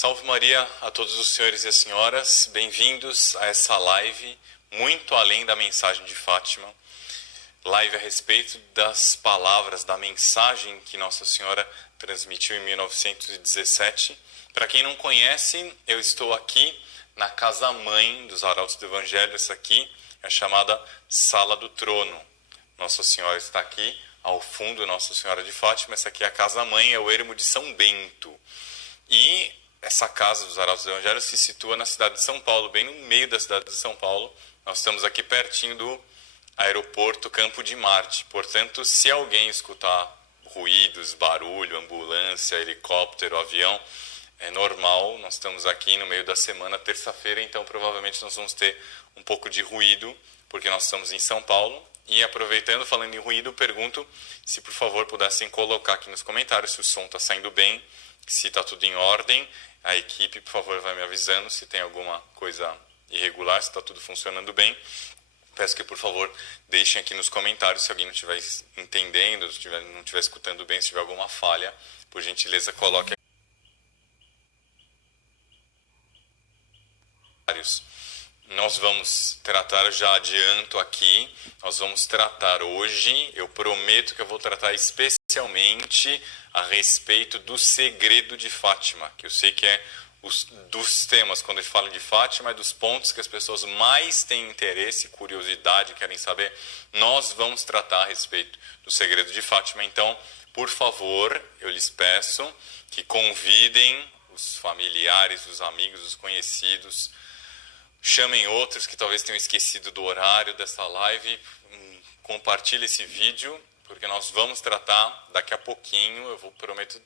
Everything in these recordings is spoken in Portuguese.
Salve Maria a todos os senhores e as senhoras, bem-vindos a essa live muito além da mensagem de Fátima. Live a respeito das palavras, da mensagem que Nossa Senhora transmitiu em 1917. Para quem não conhece, eu estou aqui na casa-mãe dos Arautos do Evangelho. Essa aqui é a chamada Sala do Trono. Nossa Senhora está aqui ao fundo, Nossa Senhora de Fátima. Essa aqui é a casa-mãe, é o ermo de São Bento. E essa casa dos Arautos do Evangelho se situa na cidade de São Paulo, bem no meio da cidade de São Paulo. Nós estamos aqui pertinho do aeroporto Campo de Marte. Portanto, se alguém escutar ruídos, barulho, ambulância, helicóptero, avião, é normal. Nós estamos aqui no meio da semana, terça-feira, então provavelmente nós vamos ter um pouco de ruído, porque nós estamos em São Paulo. E aproveitando, falando em ruído, pergunto se por favor pudessem colocar aqui nos comentários se o som está saindo bem, se está tudo em ordem. A equipe, por favor, vai me avisando se tem alguma coisa irregular, se está tudo funcionando bem. Peço que, por favor, deixem aqui nos comentários se alguém não estiver entendendo, se não estiver escutando bem, se tiver alguma falha. Por gentileza, coloque aqui. Nós vamos tratar, já adianto aqui, nós vamos tratar hoje, eu prometo que eu vou tratar especialmente a respeito do segredo de Fátima, que eu sei que é dos temas, quando a gente fala de Fátima, é dos pontos que as pessoas mais têm interesse, curiosidade, querem saber. Nós vamos tratar a respeito do segredo de Fátima. Então, por favor, eu lhes peço que convidem os familiares, os amigos, os conhecidos, chamem outros que talvez tenham esquecido do horário dessa live, compartilhe esse vídeo, porque nós vamos tratar daqui a pouquinho, prometo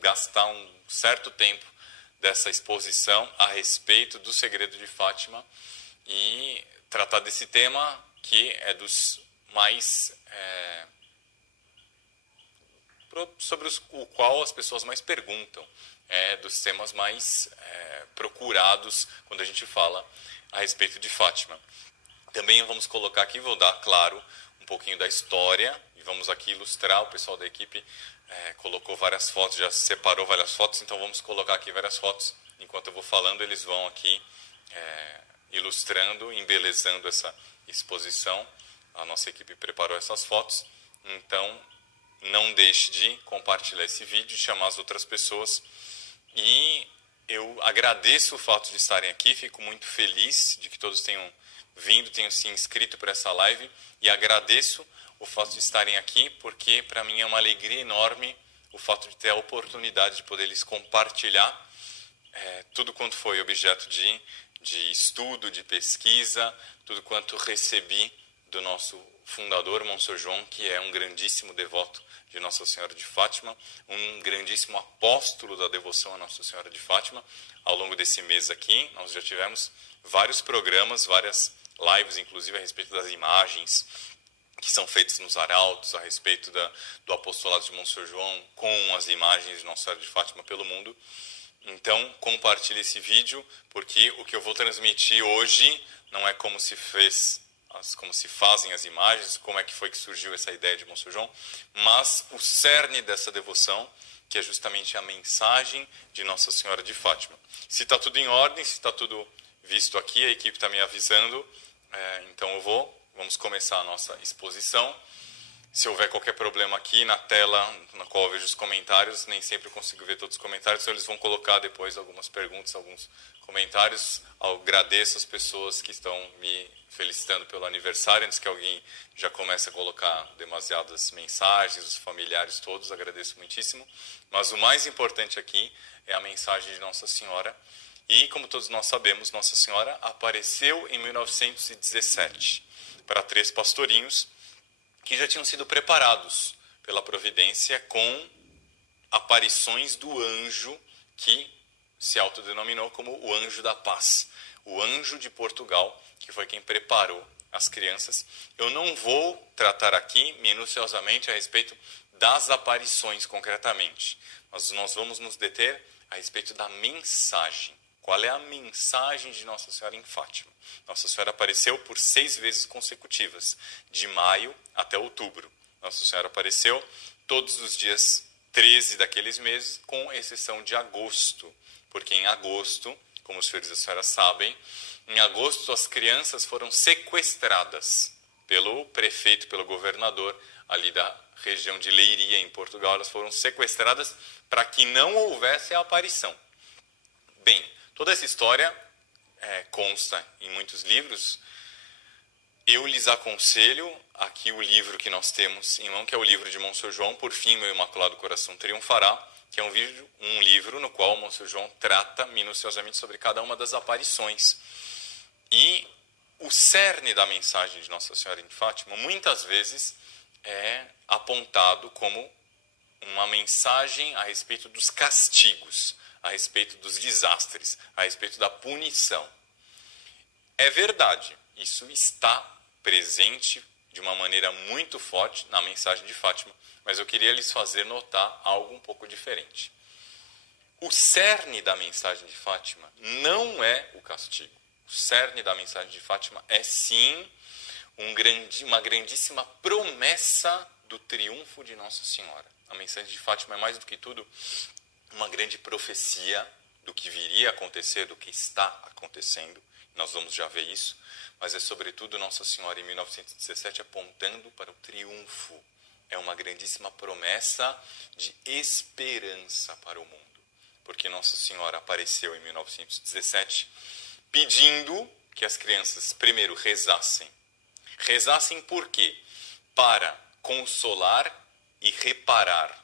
gastar um certo tempo dessa exposição a respeito do segredo de Fátima e tratar desse tema que é dos mais sobre o qual as pessoas mais perguntam, dos temas mais procurados quando a gente fala a respeito de Fátima. Também vamos colocar aqui, vou dar, claro, um pouquinho da história e vamos aqui ilustrar. O pessoal da equipe colocou várias fotos, já separou várias fotos, então vamos colocar aqui várias fotos. Enquanto eu vou falando, eles vão aqui ilustrando, embelezando essa exposição. A nossa equipe preparou essas fotos, então não deixe de compartilhar esse vídeo, chamar as outras pessoas. E eu agradeço o fato de estarem aqui, fico muito feliz de que todos tenham vindo, tenham se inscrito para essa live, e agradeço o fato de estarem aqui, porque para mim é uma alegria enorme o fato de ter a oportunidade de poder lhes compartilhar tudo quanto foi objeto de estudo, de pesquisa, tudo quanto recebi do nosso fundador, Monsenhor João, que é um grandíssimo devoto de Nossa Senhora de Fátima, um grandíssimo apóstolo da devoção a Nossa Senhora de Fátima. Ao longo desse mês aqui, nós já tivemos vários programas, várias lives, inclusive a respeito das imagens que são feitas nos arautos, a respeito do apostolado de Monsenhor João com as imagens de Nossa Senhora de Fátima pelo mundo. Então, compartilhe esse vídeo, porque o que eu vou transmitir hoje não é como se fazem as imagens, como é que foi que surgiu essa ideia de Monsenhor João, mas o cerne dessa devoção, que é justamente a mensagem de Nossa Senhora de Fátima. Se está tudo em ordem, se está tudo visto aqui, a equipe está me avisando, então vamos começar a nossa exposição. Se houver qualquer problema aqui na tela, na qual eu vejo os comentários, nem sempre eu consigo ver todos os comentários, então eles vão colocar depois algumas perguntas, alguns comentários. Eu agradeço as pessoas que estão me felicitando pelo aniversário, antes que alguém já comece a colocar demasiadas mensagens, os familiares todos, agradeço muitíssimo. Mas o mais importante aqui é a mensagem de Nossa Senhora. E, como todos nós sabemos, Nossa Senhora apareceu em 1917 para 3 pastorinhos que já tinham sido preparados pela providência com aparições do anjo que se autodenominou como o Anjo da Paz, o anjo de Portugal, que foi quem preparou as crianças. Eu não vou tratar aqui minuciosamente a respeito das aparições concretamente, mas nós vamos nos deter a respeito da mensagem. Qual é a mensagem de Nossa Senhora em Fátima? Nossa Senhora apareceu por 6 vezes consecutivas, de maio até outubro. Nossa Senhora apareceu todos os dias 13 daqueles meses, com exceção de agosto. porque em agosto, como os senhores e a senhora sabem, em agosto as crianças foram sequestradas pelo prefeito, pelo governador ali da região de Leiria, em Portugal. Elas foram sequestradas para que não houvesse a aparição. Bem, toda essa história consta em muitos livros. Eu lhes aconselho aqui o livro que nós temos em mão, que é o livro de Monsenhor João, Por Fim Meu Imaculado Coração Triunfará, que é um livro no qual Monsenhor João trata minuciosamente sobre cada uma das aparições. E o cerne da mensagem de Nossa Senhora de Fátima, muitas vezes, é apontado como uma mensagem a respeito dos castigos, a respeito dos desastres, a respeito da punição. É verdade, isso está presente de uma maneira muito forte na mensagem de Fátima, mas eu queria lhes fazer notar algo um pouco diferente. O cerne da mensagem de Fátima não é o castigo. O cerne da mensagem de Fátima é sim uma grandíssima promessa do triunfo de Nossa Senhora. A mensagem de Fátima é mais do que tudo uma grande profecia do que viria a acontecer, do que está acontecendo. Nós vamos já ver isso, mas é sobretudo Nossa Senhora em 1917 apontando para o triunfo. É uma grandíssima promessa de esperança para o mundo, porque Nossa Senhora apareceu em 1917 pedindo que as crianças primeiro rezassem. Rezassem por quê? Para consolar e reparar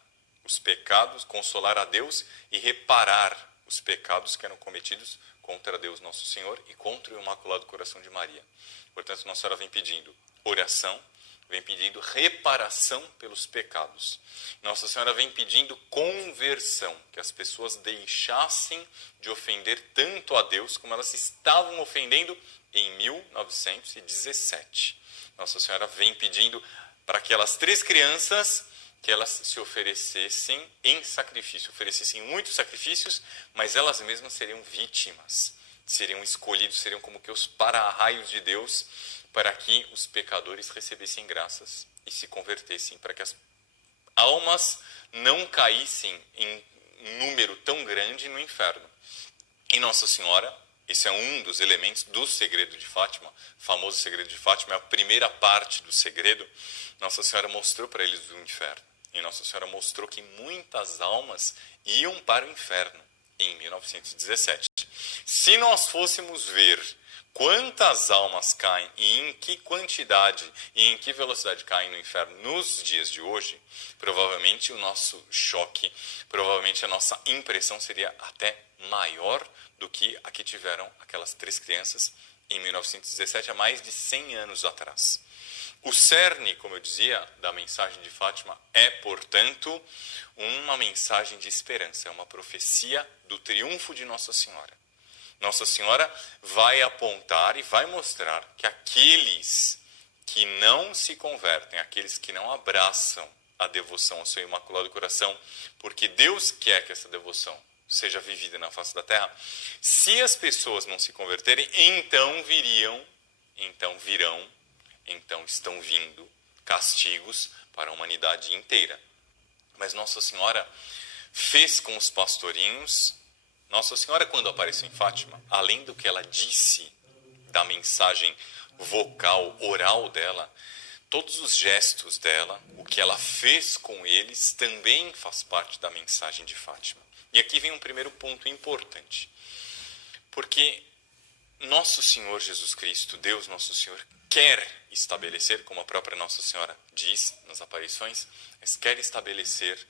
os pecados, consolar a Deus e reparar os pecados que eram cometidos contra Deus Nosso Senhor e contra o Imaculado Coração de Maria. Portanto, Nossa Senhora vem pedindo oração, vem pedindo reparação pelos pecados. Nossa Senhora vem pedindo conversão, que as pessoas deixassem de ofender tanto a Deus como elas estavam ofendendo em 1917. Nossa Senhora vem pedindo para aquelas 3 crianças que elas se oferecessem em sacrifício, oferecessem muitos sacrifícios, mas elas mesmas seriam vítimas, seriam escolhidos, seriam como que os para-raios de Deus, para que os pecadores recebessem graças e se convertessem, para que as almas não caíssem em número tão grande no inferno. E Nossa Senhora, esse é um dos elementos do segredo de Fátima, o famoso segredo de Fátima, é a primeira parte do segredo. Nossa Senhora mostrou para eles o inferno. E Nossa Senhora mostrou que muitas almas iam para o inferno em 1917. Se nós fôssemos ver quantas almas caem e em que quantidade e em que velocidade caem no inferno nos dias de hoje, provavelmente o nosso choque, provavelmente a nossa impressão seria até maior do que a que tiveram aquelas 3 crianças em 1917, há mais de 100 anos atrás. O cerne, como eu dizia, da mensagem de Fátima é, portanto, uma mensagem de esperança, é uma profecia do triunfo de Nossa Senhora. Nossa Senhora vai apontar e vai mostrar que aqueles que não se convertem, aqueles que não abraçam a devoção ao seu Imaculado Coração, porque Deus quer que essa devoção seja vivida na face da terra, se as pessoas não se converterem, então estão vindo castigos para a humanidade inteira. Mas Nossa Senhora fez com os pastorinhos. Nossa Senhora, quando apareceu em Fátima, além do que ela disse da mensagem vocal, oral dela, todos os gestos dela, o que ela fez com eles, também faz parte da mensagem de Fátima. E aqui vem um primeiro ponto importante, porque Nosso Senhor Jesus Cristo, Deus Nosso Senhor, quer estabelecer, como a própria Nossa Senhora diz nas aparições, mas quer estabelecer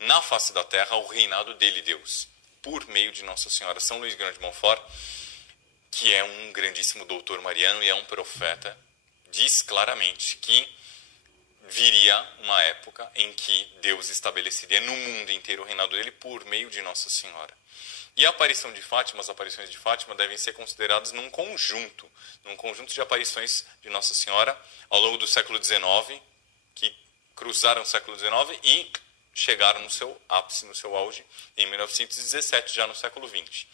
na face da terra o reinado dele, Deus, por meio de Nossa Senhora. São Luís Grande de Montfort, que é um grandíssimo doutor mariano e é um profeta, diz claramente que viria uma época em que Deus estabeleceria no mundo inteiro o reinado dele por meio de Nossa Senhora. E a aparição de Fátima, as aparições de Fátima devem ser consideradas num conjunto de aparições de Nossa Senhora ao longo do século XIX, que cruzaram o século XIX e chegaram no seu ápice, no seu auge, em 1917, já no século XX.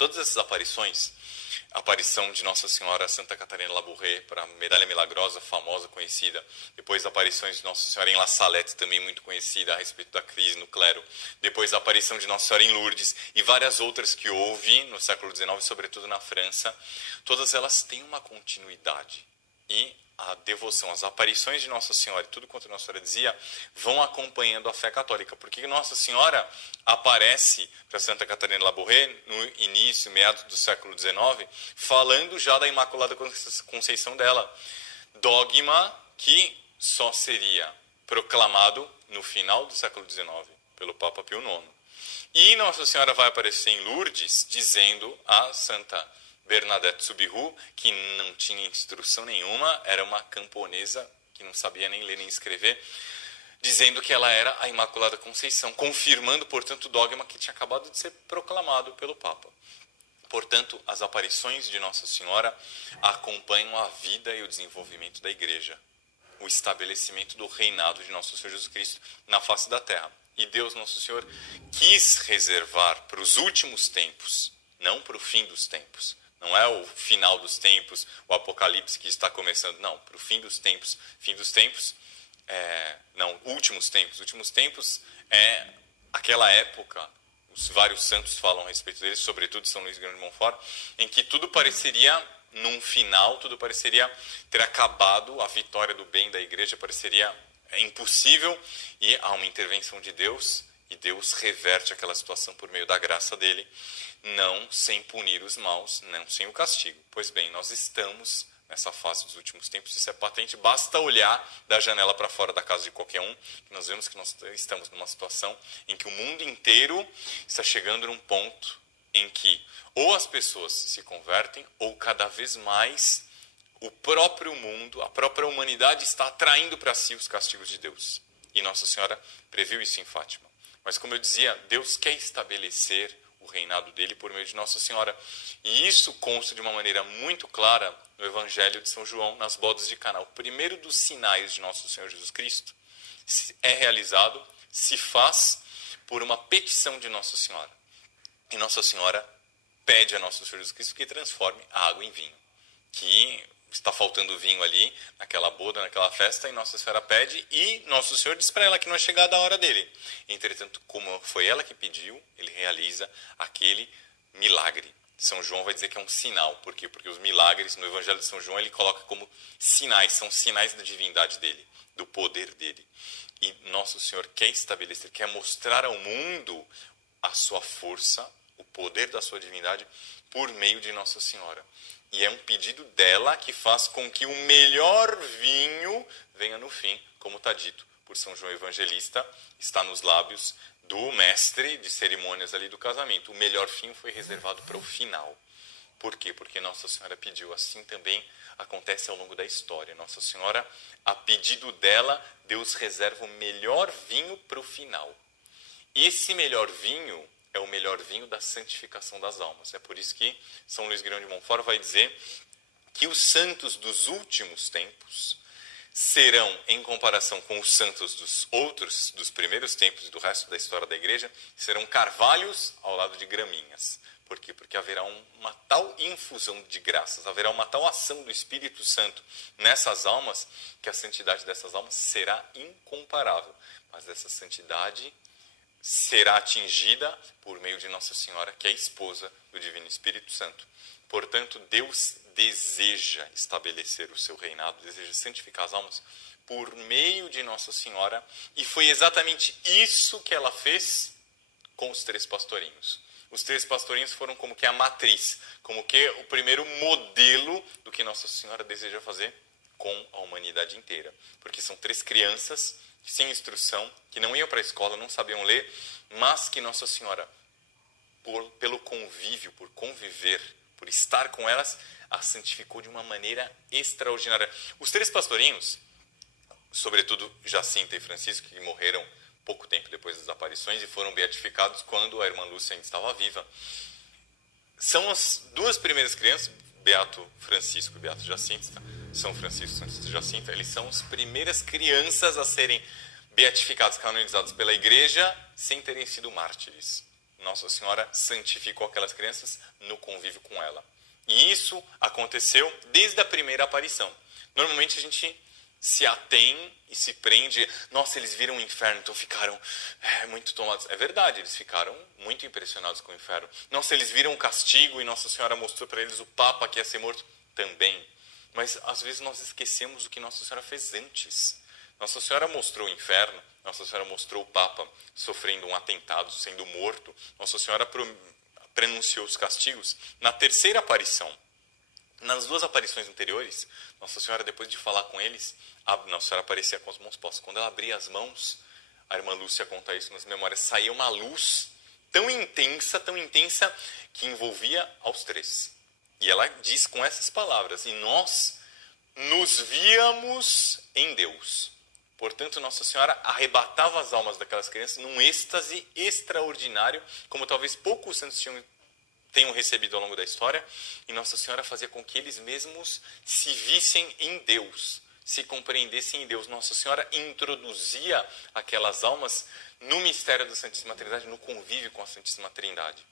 Todas essas aparições, a aparição de Nossa Senhora Santa Catarina Labouré para a Medalha Milagrosa, famosa, conhecida. Depois aparições de Nossa Senhora em La Salette, também muito conhecida a respeito da crise no clero. Depois a aparição de Nossa Senhora em Lourdes e várias outras que houve no século XIX, sobretudo na França. Todas elas têm uma continuidade. E a devoção, as aparições de Nossa Senhora e tudo quanto Nossa Senhora dizia vão acompanhando a fé católica. Porque Nossa Senhora aparece para Santa Catarina Labouré no início, meados do século XIX, falando já da Imaculada Conceição dela. Dogma que só seria proclamado no final do século XIX pelo Papa Pio IX. E Nossa Senhora vai aparecer em Lourdes dizendo a Santa Bernadette Soubirous, que não tinha instrução nenhuma, era uma camponesa que não sabia nem ler nem escrever, dizendo que ela era a Imaculada Conceição, confirmando, portanto, o dogma que tinha acabado de ser proclamado pelo Papa. Portanto, as aparições de Nossa Senhora acompanham a vida e o desenvolvimento da Igreja, o estabelecimento do reinado de Nosso Senhor Jesus Cristo na face da terra. E Deus, Nosso Senhor, quis reservar para os últimos tempos, não para o fim dos tempos. Não é o final dos tempos, o apocalipse que está começando. Não, para o fim dos tempos. Fim dos tempos, últimos tempos. Últimos tempos é aquela época, os vários santos falam a respeito deles, sobretudo São Luís Grande de Montfort, em que tudo pareceria, num final, tudo pareceria ter acabado, a vitória do bem da igreja pareceria impossível, e há uma intervenção de Deus, e Deus reverte aquela situação por meio da graça dele, não sem punir os maus, não sem o castigo. Pois bem, nós estamos nessa fase dos últimos tempos, isso é patente, basta olhar da janela para fora da casa de qualquer um, que nós vemos que nós estamos numa situação em que o mundo inteiro está chegando num ponto em que ou as pessoas se convertem, ou cada vez mais o próprio mundo, a própria humanidade está atraindo para si os castigos de Deus. E Nossa Senhora previu isso em Fátima. Mas como eu dizia, Deus quer estabelecer o reinado dele por meio de Nossa Senhora. E isso consta de uma maneira muito clara no Evangelho de São João, nas bodas de Caná. O primeiro dos sinais de Nosso Senhor Jesus Cristo é realizado, se faz por uma petição de Nossa Senhora. E Nossa Senhora pede a Nosso Senhor Jesus Cristo que transforme a água em vinho. Que está faltando vinho ali, naquela boda, naquela festa, e Nossa Senhora pede, e Nosso Senhor diz para ela que não é chegada a hora dele. Entretanto, como foi ela que pediu, ele realiza aquele milagre. São João vai dizer que é um sinal. Por quê? Porque os milagres, no Evangelho de São João, ele coloca como sinais, são sinais da divindade dele, do poder dele. E Nosso Senhor quer estabelecer, quer mostrar ao mundo a sua força, o poder da sua divindade, por meio de Nossa Senhora. E é um pedido dela que faz com que o melhor vinho venha no fim, como está dito por São João Evangelista, está nos lábios do mestre de cerimônias ali do casamento. O melhor vinho foi reservado para o final. Por quê? Porque Nossa Senhora pediu. Assim também acontece ao longo da história. Nossa Senhora, a pedido dela, Deus reserva o melhor vinho para o final. E esse melhor vinho é o melhor vinho da santificação das almas. É por isso que São Luís Grande de Montfort vai dizer que os santos dos últimos tempos serão, em comparação com os santos dos primeiros tempos e do resto da história da igreja, serão carvalhos ao lado de graminhas. Por quê? Porque haverá uma tal infusão de graças, haverá uma tal ação do Espírito Santo nessas almas, que a santidade dessas almas será incomparável. Mas essa santidade será atingida por meio de Nossa Senhora, que é a esposa do Divino Espírito Santo. Portanto, Deus deseja estabelecer o seu reinado, deseja santificar as almas por meio de Nossa Senhora, e foi exatamente isso que ela fez com os 3 pastorinhos. Os 3 pastorinhos foram como que a matriz, como que o primeiro modelo do que Nossa Senhora deseja fazer com a humanidade inteira. Porque são 3 crianças sem instrução, que não iam para a escola, não sabiam ler, mas que Nossa Senhora, pelo convívio, por conviver, por estar com elas, a santificou de uma maneira extraordinária. Os 3 pastorinhos, sobretudo Jacinta e Francisco, que morreram pouco tempo depois das aparições e foram beatificados quando a irmã Lúcia ainda estava viva, são as 2 primeiras crianças, Beato Francisco e Beato Jacinta, São Francisco e Santa Jacinta, eles são as primeiras crianças a serem beatificadas, canonizadas pela Igreja, sem terem sido mártires. Nossa Senhora santificou aquelas crianças no convívio com ela. E isso aconteceu desde a primeira aparição. Normalmente a gente se atém e se prende. Nossa, eles viram o inferno, então ficaram muito tomados. É verdade, eles ficaram muito impressionados com o inferno. Nossa, eles viram o castigo e Nossa Senhora mostrou para eles o Papa que ia ser morto. Também. Mas às vezes nós esquecemos o que Nossa Senhora fez antes. Nossa Senhora mostrou o inferno, Nossa Senhora mostrou o Papa sofrendo um atentado, sendo morto. Nossa Senhora pronunciou os castigos na terceira aparição. Nas duas aparições anteriores, Nossa Senhora, depois de falar com eles, Nossa Senhora aparecia com as mãos postas. Quando ela abria as mãos, a irmã Lúcia conta isso nas memórias, saía uma luz tão intensa, que envolvia aos três. E ela diz com essas palavras, e nós nos víamos em Deus. Portanto, Nossa Senhora arrebatava as almas daquelas crianças num êxtase extraordinário, como talvez poucos santos tenham recebido ao longo da história, e Nossa Senhora fazia com que eles mesmos se vissem em Deus, se compreendessem em Deus. Nossa Senhora introduzia aquelas almas no mistério da Santíssima Trindade, no convívio com a Santíssima Trindade,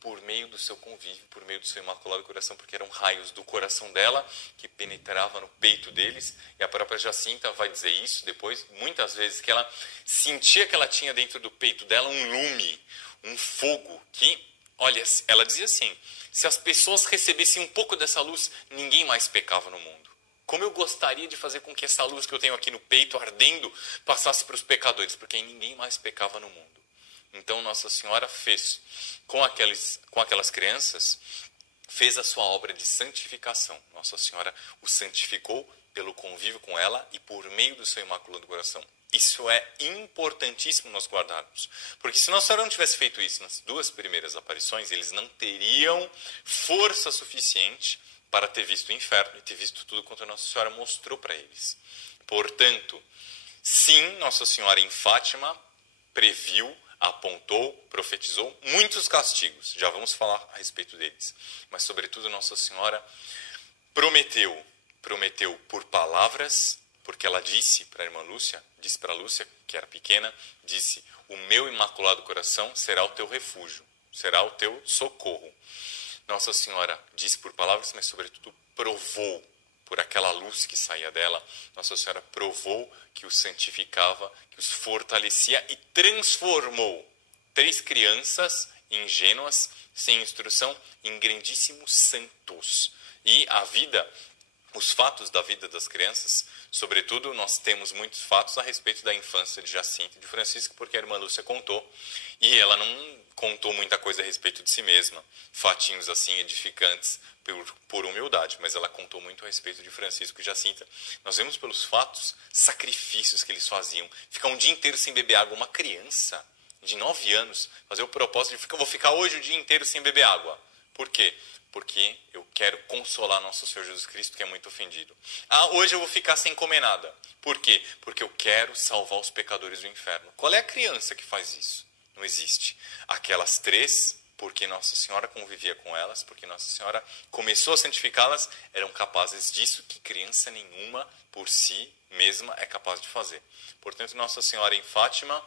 por meio do seu convívio, por meio do seu Imaculado Coração, porque eram raios do coração dela que penetravam no peito deles, e a própria Jacinta vai dizer isso depois, muitas vezes, que ela sentia que ela tinha dentro do peito dela um lume, um fogo, que, olha, ela dizia assim, se as pessoas recebessem um pouco dessa luz, ninguém mais pecava no mundo. Como eu gostaria de fazer com que essa luz que eu tenho aqui no peito, ardendo, passasse para os pecadores, porque ninguém mais pecava no mundo. Então Nossa Senhora fez com aquelas crianças, fez a sua obra de santificação. Nossa Senhora os santificou pelo convívio com ela e por meio do seu Imaculado Coração. Isso é importantíssimo nós guardarmos. Porque se Nossa Senhora não tivesse feito isso nas duas primeiras aparições, eles não teriam força suficiente para ter visto o inferno e ter visto tudo quanto Nossa Senhora mostrou para eles. Portanto, sim, Nossa Senhora em Fátima previu, apontou, profetizou muitos castigos. Já vamos falar a respeito deles. Mas, sobretudo, Nossa Senhora prometeu por palavras, porque ela disse para a irmã Lúcia, disse para a Lúcia, que era pequena, disse, o meu Imaculado Coração será o teu refúgio, será o teu socorro. Nossa Senhora disse por palavras, mas, sobretudo, provou por aquela luz que saía dela. Nossa Senhora provou que os santificava, que os fortalecia e transformou 3 crianças ingênuas, sem instrução, em grandíssimos santos. E a vida, os fatos da vida das crianças, sobretudo nós temos muitos fatos a respeito da infância de Jacinta e de Francisco, porque a irmã Lúcia contou, e ela não contou muita coisa a respeito de si mesma, fatinhos assim edificantes por humildade, mas ela contou muito a respeito de Francisco e Jacinta. Nós vemos pelos fatos sacrifícios que eles faziam, ficar um dia inteiro sem beber água, uma criança de 9 anos, fazer o propósito de vou ficar hoje o dia inteiro sem beber água. Por quê? Porque eu quero consolar nosso Senhor Jesus Cristo, que é muito ofendido. Hoje eu vou ficar sem comer nada. Por quê? Porque eu quero salvar os pecadores do inferno. Qual é a criança que faz isso? Não existe. Aquelas 3, porque Nossa Senhora convivia com elas, porque Nossa Senhora começou a santificá-las, eram capazes disso que criança nenhuma por si mesma é capaz de fazer. Portanto, Nossa Senhora em Fátima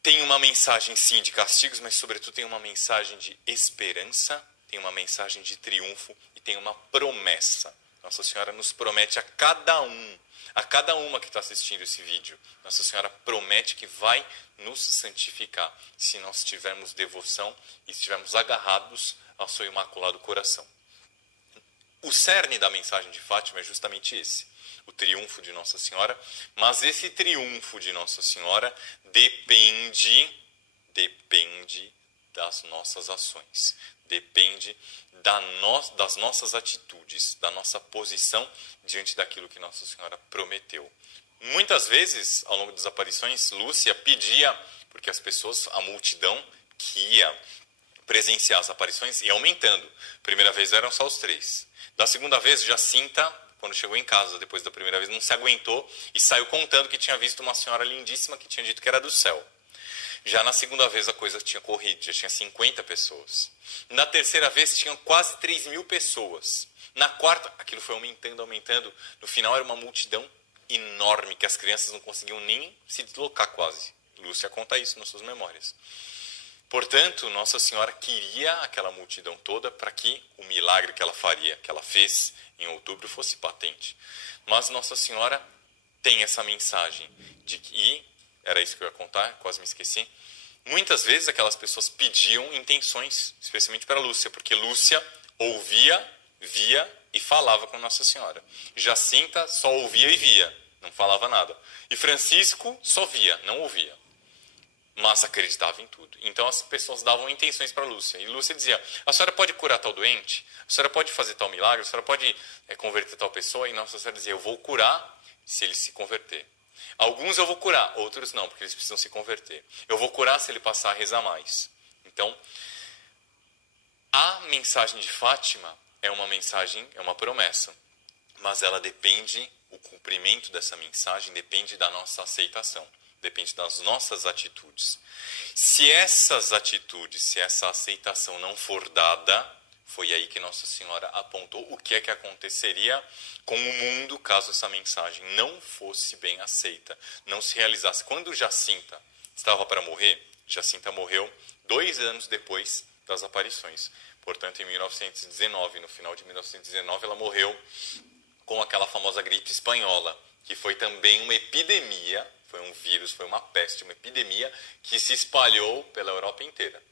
tem uma mensagem, sim, de castigos, mas, sobretudo, tem uma mensagem de esperança, tem uma mensagem de triunfo e tem uma promessa. Nossa Senhora nos promete a cada uma que está assistindo esse vídeo, Nossa Senhora promete que vai nos santificar se nós tivermos devoção e estivermos agarrados ao seu Imaculado Coração. O cerne da mensagem de Fátima é justamente esse, o triunfo de Nossa Senhora, mas esse triunfo de Nossa Senhora depende das nossas ações, depende das nossas atitudes, da nossa posição diante daquilo que Nossa Senhora prometeu. Muitas vezes, ao longo das aparições, Lúcia pedia, porque as pessoas, a multidão que ia presenciar as aparições ia aumentando. Primeira vez eram só os 3. Da segunda vez, Jacinta, quando chegou em casa, depois da primeira vez, não se aguentou e saiu contando que tinha visto uma senhora lindíssima que tinha dito que era do céu. Já na segunda vez a coisa tinha corrido, já tinha 50 pessoas. Na terceira vez tinham quase 3.000 pessoas. Na quarta, aquilo foi aumentando. No final era uma multidão enorme, que as crianças não conseguiam nem se deslocar quase. Lúcia conta isso nas suas memórias. Portanto, Nossa Senhora queria aquela multidão toda para que o milagre que ela faria, que ela fez em outubro, fosse patente. Mas Nossa Senhora tem essa mensagem de que, e era isso que eu ia contar, quase me esqueci. Muitas vezes aquelas pessoas pediam intenções, especialmente para Lúcia, porque Lúcia ouvia, via e falava com Nossa Senhora. Jacinta só ouvia e via, não falava nada. E Francisco só via, não ouvia, mas acreditava em tudo. Então as pessoas davam intenções para Lúcia. E Lúcia dizia, a senhora pode curar tal doente? A senhora pode fazer tal milagre? A senhora pode converter tal pessoa? E Nossa Senhora dizia, eu vou curar se ele se converter. Alguns eu vou curar, outros não, porque eles precisam se converter. Eu vou curar se ele passar a rezar mais. Então, a mensagem de Fátima é uma mensagem, é uma promessa, mas ela depende, o cumprimento dessa mensagem depende da nossa aceitação, depende das nossas atitudes. Se essas atitudes, se essa aceitação não for dada, foi aí que Nossa Senhora apontou o que é que aconteceria com o mundo caso essa mensagem não fosse bem aceita, não se realizasse. Quando Jacinta estava para morrer, Jacinta morreu 2 anos depois das aparições. Portanto, em 1919, no final de 1919, ela morreu com aquela famosa gripe espanhola, que foi também uma epidemia, foi um vírus, foi uma peste, uma epidemia que se espalhou pela Europa inteira.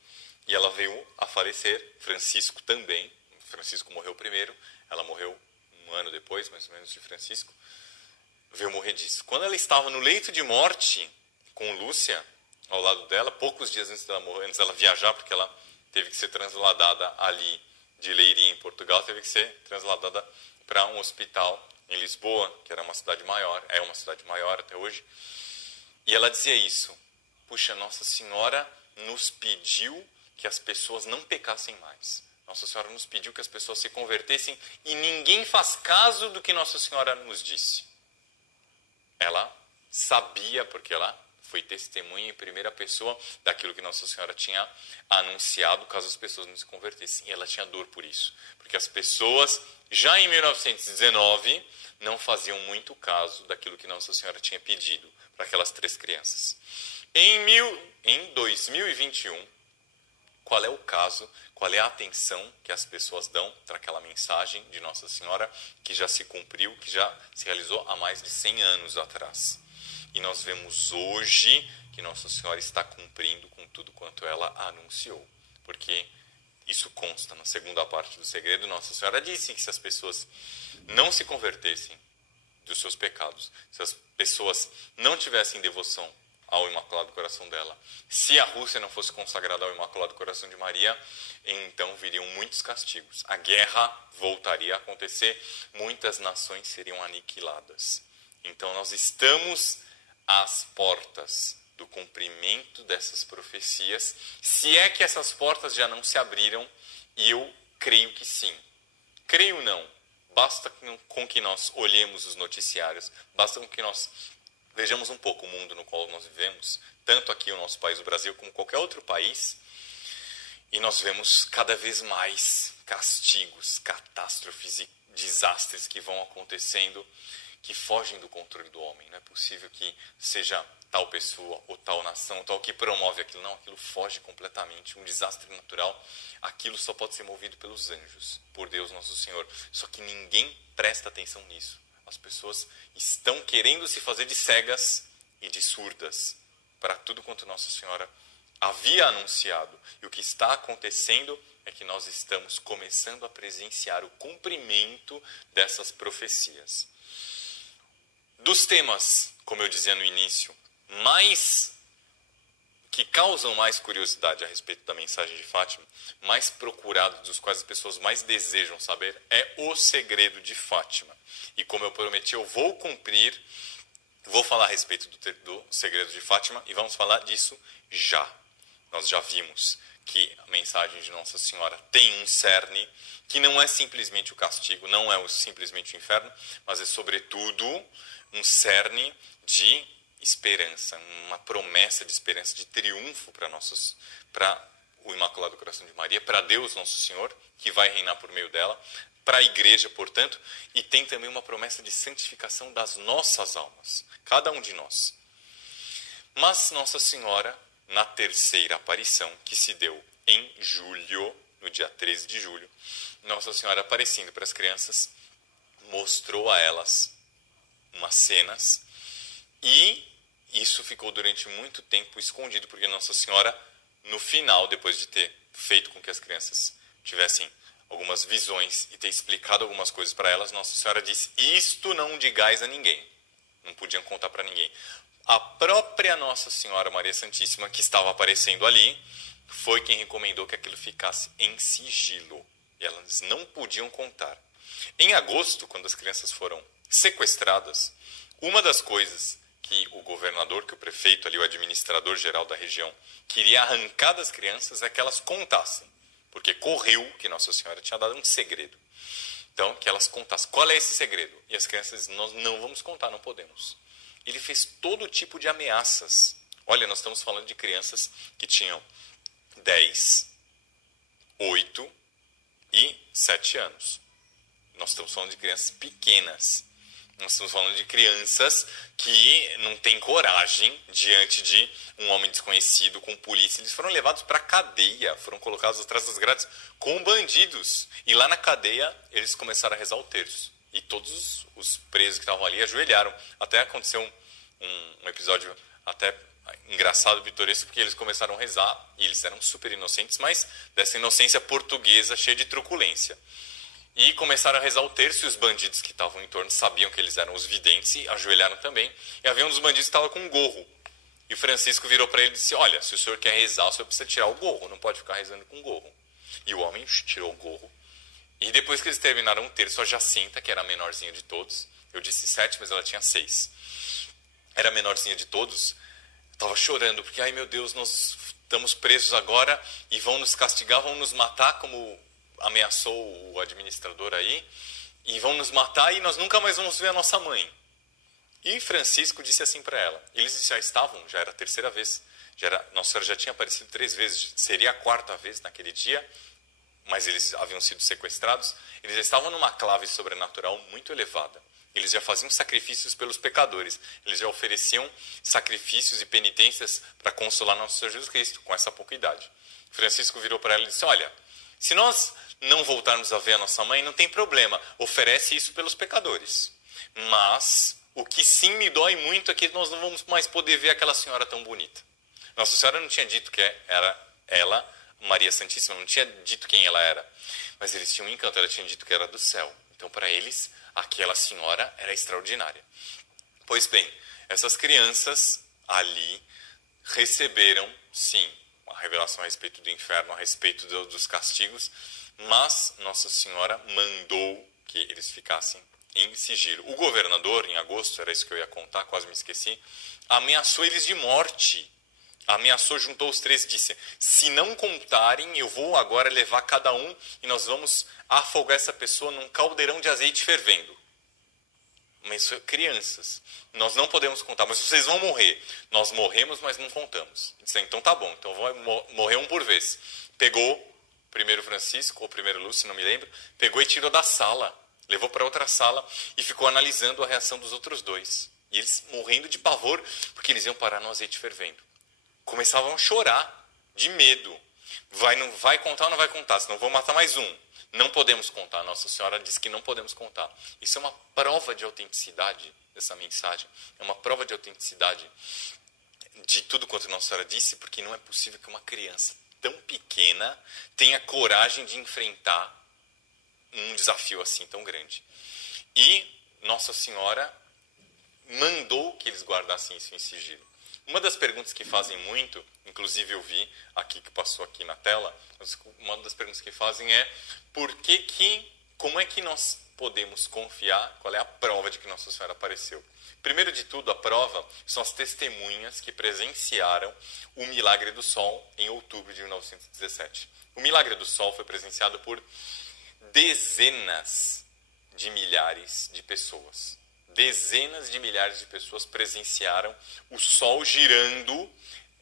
E ela veio a falecer, Francisco também. Francisco morreu primeiro, ela morreu 1 ano depois, mais ou menos, de Francisco. Veio morrer disso. Quando ela estava no leito de morte, com Lúcia ao lado dela, poucos dias antes dela morrer, antes dela viajar, porque ela teve que ser transladada ali de Leiria, em Portugal, teve que ser transladada para um hospital em Lisboa, que era uma cidade maior, é uma cidade maior até hoje. E ela dizia isso, puxa, Nossa Senhora nos pediu que as pessoas não pecassem mais. Nossa Senhora nos pediu que as pessoas se convertessem e ninguém faz caso do que Nossa Senhora nos disse. Ela sabia, porque ela foi testemunha em primeira pessoa daquilo que Nossa Senhora tinha anunciado caso as pessoas não se convertessem. E ela tinha dor por isso, porque as pessoas, já em 1919, não faziam muito caso daquilo que Nossa Senhora tinha pedido para aquelas 3 crianças. Em 2021, qual é o caso, qual é a atenção que as pessoas dão para aquela mensagem de Nossa Senhora que já se cumpriu, que já se realizou há mais de 100 anos atrás. E nós vemos hoje que Nossa Senhora está cumprindo com tudo quanto ela anunciou. Porque isso consta na segunda parte do segredo. Nossa Senhora disse que se as pessoas não se convertessem dos seus pecados, se as pessoas não tivessem devoção ao Imaculado Coração dela, se a Rússia não fosse consagrada ao Imaculado Coração de Maria, então viriam muitos castigos. A guerra voltaria a acontecer, muitas nações seriam aniquiladas. Então nós estamos às portas do cumprimento dessas profecias, se é que essas portas já não se abriram, e eu creio que sim. Creio não, basta com que nós olhemos os noticiários, basta com que nós vejamos um pouco o mundo no qual nós vivemos, tanto aqui o nosso país, o Brasil, como qualquer outro país, e nós vemos cada vez mais castigos, catástrofes e desastres que vão acontecendo, que fogem do controle do homem. Não é possível que seja tal pessoa ou tal nação, tal que promove aquilo. Não, aquilo foge completamente. Um desastre natural, aquilo só pode ser movido pelos anjos, por Deus Nosso Senhor. Só que ninguém presta atenção nisso. As pessoas estão querendo se fazer de cegas e de surdas para tudo quanto Nossa Senhora havia anunciado. E o que está acontecendo é que nós estamos começando a presenciar o cumprimento dessas profecias. Dos temas, como eu dizia no início, que causam mais curiosidade a respeito da mensagem de Fátima, mais procurados, dos quais as pessoas mais desejam saber, é o segredo de Fátima. E como eu prometi, eu vou cumprir, vou falar a respeito do segredo de Fátima e vamos falar disso já. Nós já vimos que a mensagem de Nossa Senhora tem um cerne, que não é simplesmente o castigo, não é simplesmente o inferno, mas é sobretudo um cerne de esperança, uma promessa de esperança, de triunfo para o Imaculado Coração de Maria, para Deus Nosso Senhor, que vai reinar por meio dela, para a Igreja, portanto, e tem também uma promessa de santificação das nossas almas, cada um de nós. Mas Nossa Senhora na terceira aparição, que se deu em julho, no dia 13 de julho, Nossa Senhora aparecendo para as crianças, mostrou a elas umas cenas e isso ficou durante muito tempo escondido, porque Nossa Senhora, no final, depois de ter feito com que as crianças tivessem algumas visões e ter explicado algumas coisas para elas, Nossa Senhora disse: isto não digais a ninguém. Não podiam contar para ninguém. A própria Nossa Senhora Maria Santíssima, que estava aparecendo ali, foi quem recomendou que aquilo ficasse em sigilo. E elas não podiam contar. Em agosto, quando as crianças foram sequestradas, uma das coisas que o governador, que o prefeito ali, o administrador geral da região, queria arrancar das crianças é que elas contassem. Porque correu que Nossa Senhora tinha dado um segredo. Então, que elas contassem. Qual é esse segredo? E as crianças dizem: nós não vamos contar, não podemos. Ele fez todo tipo de ameaças. Olha, nós estamos falando de crianças que tinham 10, 8 e 7 anos. Nós estamos falando de crianças pequenas. Nós estamos falando de crianças que não têm coragem diante de um homem desconhecido, com polícia. Eles foram levados para a cadeia, foram colocados atrás das grades com bandidos. E lá na cadeia eles começaram a rezar o terço. E todos os presos que estavam ali ajoelharam. Até aconteceu um episódio até engraçado, pitoresco, porque eles começaram a rezar. E eles eram super inocentes, mas dessa inocência portuguesa cheia de truculência. E começaram a rezar o terço, e os bandidos que estavam em torno sabiam que eles eram os videntes e ajoelharam também. E havia um dos bandidos que estava com um gorro. E o Francisco virou para ele e disse: olha, se o senhor quer rezar, o senhor precisa tirar o gorro, não pode ficar rezando com o gorro. E o homem tirou o gorro. E depois que eles terminaram o terço, a Jacinta, que era a menorzinha de todos, eu disse 7, mas ela tinha 6. Era a menorzinha de todos, estava chorando, porque, ai meu Deus, nós estamos presos agora e vão nos castigar, vão nos matar, como ameaçou o administrador aí, e vão nos matar e nós nunca mais vamos ver a nossa mãe. E Francisco disse assim para ela: eles já estavam, já era a terceira vez, Nossa Senhora já tinha aparecido 3 vezes, seria a 4ª vez naquele dia, mas eles haviam sido sequestrados. Eles já estavam numa clave sobrenatural muito elevada. Eles já faziam sacrifícios pelos pecadores, eles já ofereciam sacrifícios e penitências para consolar nosso Senhor Jesus Cristo, com essa pouca idade. Francisco virou para ela e disse: olha, se nós não voltarmos a ver a nossa mãe, não tem problema, oferece isso pelos pecadores. Mas o que sim me dói muito é que nós não vamos mais poder ver aquela senhora tão bonita. Nossa Senhora não tinha dito que era ela, Maria Santíssima, não tinha dito quem ela era. Mas eles tinham um encanto, ela tinha dito que era do céu. Então, para eles, aquela senhora era extraordinária. Pois bem, essas crianças ali receberam, sim, a revelação a respeito do inferno, a respeito dos castigos, mas Nossa Senhora mandou que eles ficassem em sigilo. O governador, em agosto, era isso que eu ia contar, quase me esqueci, ameaçou eles de morte. Ameaçou, juntou os 3 e disse: se não contarem, eu vou agora levar cada um e nós vamos afogar essa pessoa num caldeirão de azeite fervendo. Mas crianças, nós não podemos contar, mas vocês vão morrer. Nós morremos, mas não contamos. Disse: então tá bom, então vai morrer um por vez. Pegou primeiro Francisco, ou primeiro Lúcio, não me lembro, pegou e tirou da sala, levou para outra sala e ficou analisando a reação dos outros 2. E eles morrendo de pavor, porque eles iam parar no azeite fervendo. Começavam a chorar de medo. Não vai contar ou não vai contar? Senão vou matar mais um. Não podemos contar. Nossa Senhora disse que não podemos contar. Isso é uma prova de autenticidade dessa mensagem. É uma prova de autenticidade de tudo quanto Nossa Senhora disse, porque não é possível que uma criança tão pequena tenha coragem de enfrentar um desafio assim tão grande. E Nossa Senhora mandou que eles guardassem isso em sigilo. Uma das perguntas que fazem muito, inclusive eu vi aqui que passou aqui na tela, uma das perguntas que fazem é: como é que nós podemos confiar, qual é a prova de que Nossa Senhora apareceu? Primeiro de tudo, a prova são as testemunhas que presenciaram o Milagre do Sol em outubro de 1917. O Milagre do Sol foi presenciado por dezenas de milhares de pessoas. Dezenas de milhares de pessoas presenciaram o sol girando.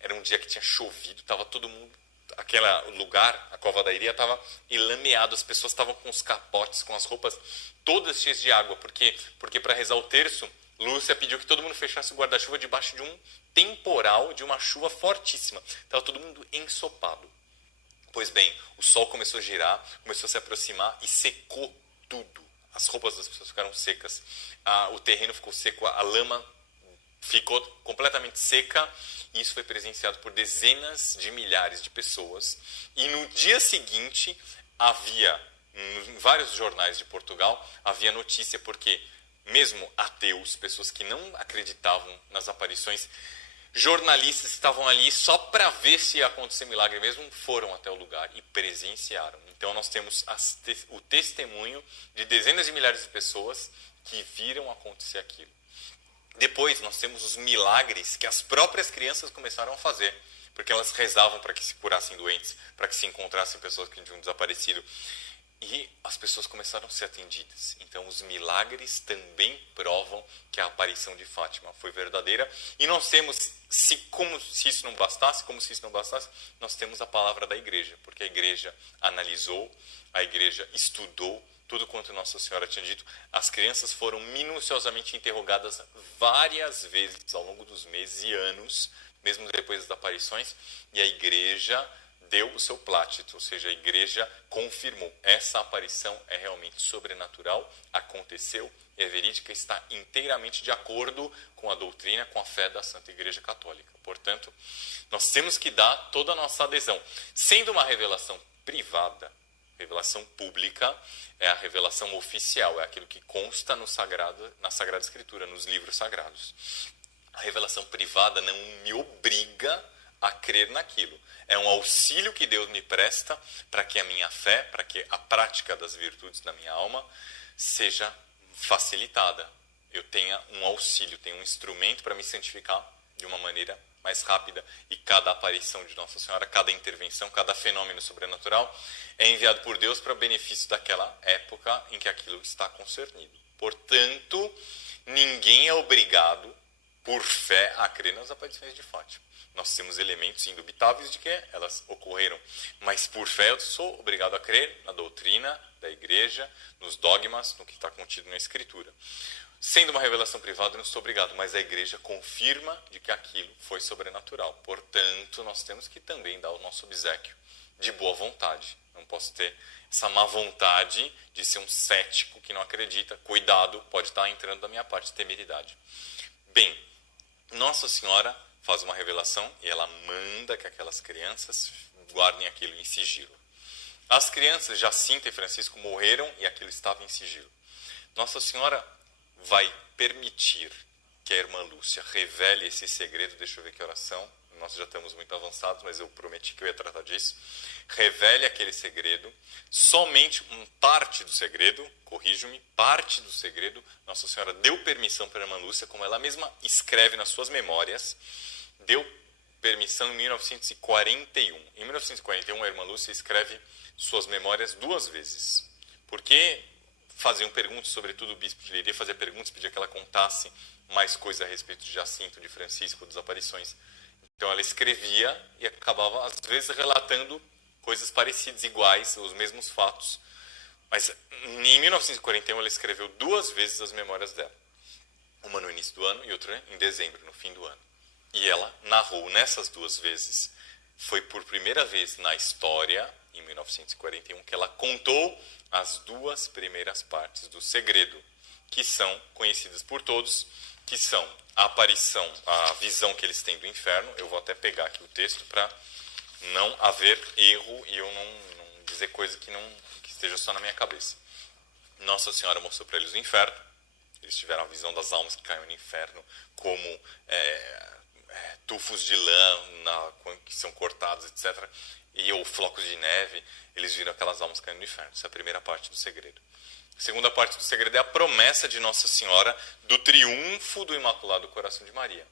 Era um dia que tinha chovido, estava todo mundo... Aquele lugar, a Cova da Iria, estava enlameado. As pessoas estavam com os capotes, com as roupas todas cheias de água. Porque para rezar o terço, Lúcia pediu que todo mundo fechasse o guarda-chuva debaixo de um temporal, de uma chuva fortíssima. Estava todo mundo ensopado. Pois bem, o sol começou a girar, começou a se aproximar e secou tudo. As roupas das pessoas ficaram secas, o terreno ficou seco, a lama ficou completamente seca, e isso foi presenciado por dezenas de milhares de pessoas. E no dia seguinte, havia, em vários jornais de Portugal, havia notícia porque mesmo ateus, pessoas que não acreditavam nas aparições, jornalistas que estavam ali só para ver se ia acontecer milagre mesmo, foram até o lugar e presenciaram. Então nós temos o testemunho de dezenas de milhares de pessoas que viram acontecer aquilo. Depois nós temos os milagres que as próprias crianças começaram a fazer, porque elas rezavam para que se curassem doentes, para que se encontrassem pessoas que tinham desaparecido. E as pessoas começaram a ser atendidas. Então os milagres também provam que a aparição de Fátima foi verdadeira. E nós temos, como se isso não bastasse, nós temos a palavra da igreja, porque a igreja analisou, a igreja estudou tudo quanto Nossa Senhora tinha dito. As crianças foram minuciosamente interrogadas várias vezes ao longo dos meses e anos, mesmo depois das aparições, e a igreja deu o seu plácito, ou seja, a igreja confirmou, essa aparição é realmente sobrenatural, aconteceu e é verídica, está inteiramente de acordo com a doutrina, com a fé da Santa Igreja Católica. Portanto, nós temos que dar toda a nossa adesão. Sendo uma revelação privada, revelação pública é a revelação oficial, é aquilo que consta no na Sagrada Escritura, nos livros sagrados. A revelação privada não me obriga a crer naquilo. É um auxílio que Deus me presta para que a minha fé, para que a prática das virtudes da minha alma seja facilitada. Eu tenha um auxílio, tenha um instrumento para me santificar de uma maneira mais rápida. E cada aparição de Nossa Senhora, cada intervenção, cada fenômeno sobrenatural é enviado por Deus para benefício daquela época em que aquilo está concernido. Portanto, ninguém é obrigado, por fé, a crer nas aparições de Fátima. Nós temos elementos indubitáveis de que elas ocorreram, mas por fé eu sou obrigado a crer na doutrina da igreja, nos dogmas, no que está contido na Escritura. Sendo uma revelação privada, eu não sou obrigado, mas a igreja confirma de que aquilo foi sobrenatural. Portanto, nós temos que também dar o nosso obséquio de boa vontade. Não posso ter essa má vontade de ser um cético que não acredita. Cuidado, pode estar entrando da minha parte, temeridade. Bem, Nossa Senhora faz uma revelação e ela manda que aquelas crianças guardem aquilo em sigilo. As crianças, Jacinta e Francisco, morreram e aquilo estava em sigilo. Nossa Senhora vai permitir que a irmã Lúcia revele esse segredo. Deixa eu ver que oração. Nós já estamos muito avançados, mas eu prometi que eu ia tratar disso. Revele aquele segredo. Somente parte do segredo, corrijo-me, parte do segredo, Nossa Senhora deu permissão para a irmã Lúcia, como ela mesma escreve nas suas memórias, deu permissão em 1941. Em 1941, a irmã Lúcia escreve suas memórias 2 vezes. Porque faziam perguntas, sobretudo o bispo que iria fazer perguntas, pedia que ela contasse mais coisas a respeito de Jacinto, de Francisco, das aparições. Então ela escrevia e acabava, às vezes, relatando coisas parecidas, iguais, os mesmos fatos. Mas em 1941 ela escreveu 2 vezes as memórias dela. Uma no início do ano e outra em dezembro, no fim do ano. E ela narrou nessas 2 vezes. Foi por primeira vez na história, em 1941, que ela contou as 2 primeiras partes do segredo, que são conhecidas por todos, que são a aparição, a visão que eles têm do inferno. Eu vou até pegar aqui o texto para não haver erro e eu não dizer coisa que esteja só na minha cabeça. Nossa Senhora mostrou para eles o inferno. Eles tiveram a visão das almas que caem no inferno como tufos de lã que são cortados, etc. Ou flocos de neve. Eles viram aquelas almas caindo no inferno. Essa é a primeira parte do segredo. A segunda parte do segredo é a promessa de Nossa Senhora do triunfo do Imaculado Coração de Maria.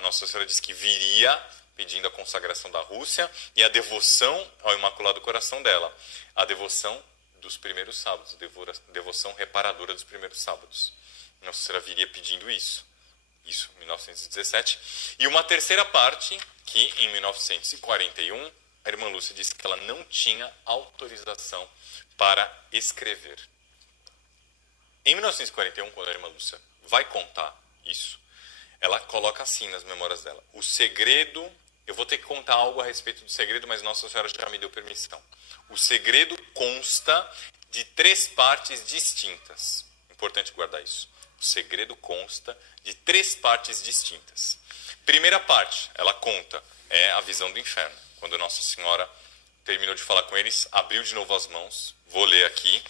Nossa Senhora disse que viria pedindo a consagração da Rússia e a devoção ao Imaculado Coração dela. A devoção dos primeiros sábados, a devoção reparadora dos primeiros sábados. Nossa Senhora viria pedindo isso. Isso, em 1917. E uma terceira parte, que em 1941, a irmã Lúcia disse que ela não tinha autorização para escrever. Em 1941, quando a irmã Lúcia vai contar Isso. Ela coloca assim nas memórias dela. O segredo... Eu vou ter que contar algo a respeito do segredo, mas Nossa Senhora já me deu permissão. O segredo consta de 3 partes distintas. Importante guardar isso. O segredo consta de 3 partes distintas. Primeira parte, ela conta, é a visão do inferno. Quando Nossa Senhora terminou de falar com eles, abriu de novo as mãos. Vou ler aqui.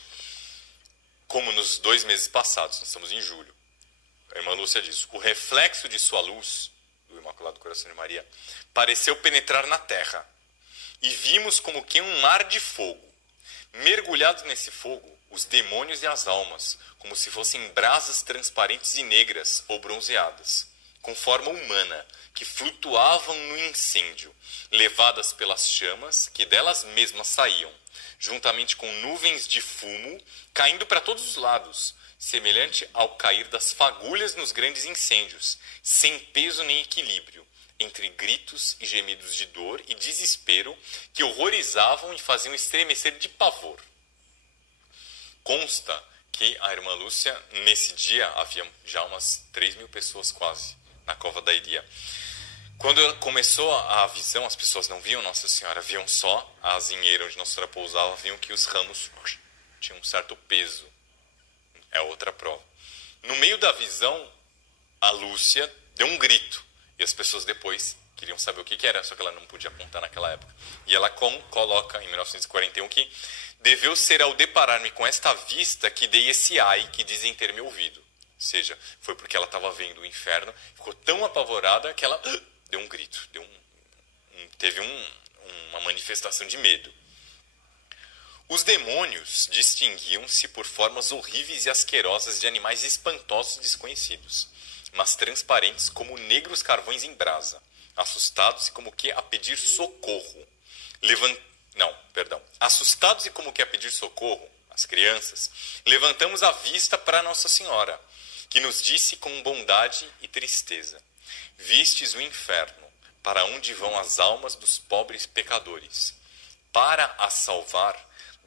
Como nos 2 meses passados, nós estamos em julho. A irmã Lúcia diz: o reflexo de sua luz, do Imaculado Coração de Maria, pareceu penetrar na terra. E vimos como que um mar de fogo. Mergulhados nesse fogo, os demônios e as almas, como se fossem brasas transparentes e negras ou bronzeadas, com forma humana, que flutuavam no incêndio, levadas pelas chamas que delas mesmas saíam, juntamente com nuvens de fumo, caindo para todos os lados, semelhante ao cair das fagulhas nos grandes incêndios, sem peso nem equilíbrio, entre gritos e gemidos de dor e desespero que horrorizavam e faziam estremecer de pavor. Consta que a irmã Lúcia, nesse dia, havia já umas 3.000 pessoas quase, na cova da Iria. Quando começou a visão, as pessoas não viam Nossa Senhora, viam só a azinheira onde Nossa Senhora pousava, viam que os ramos tinham um certo peso. É outra prova. No meio da visão, a Lúcia deu um grito. E as pessoas depois queriam saber o que era, só que ela não podia contar naquela época. E ela coloca, em 1941, que deveu ser ao deparar-me com esta vista que dei esse ai que dizem ter me ouvido. Ou seja, foi porque ela estava vendo o inferno, ficou tão apavorada que ela deu um grito, teve uma manifestação de medo. Os demônios distinguiam-se por formas horríveis e asquerosas de animais espantosos desconhecidos, mas transparentes como negros carvões em brasa, assustados e como que a pedir socorro. Assustados e como que a pedir socorro, as crianças, levantamos a vista para Nossa Senhora, que nos disse com bondade e tristeza: vistes o inferno, para onde vão as almas dos pobres pecadores. Para as salvar,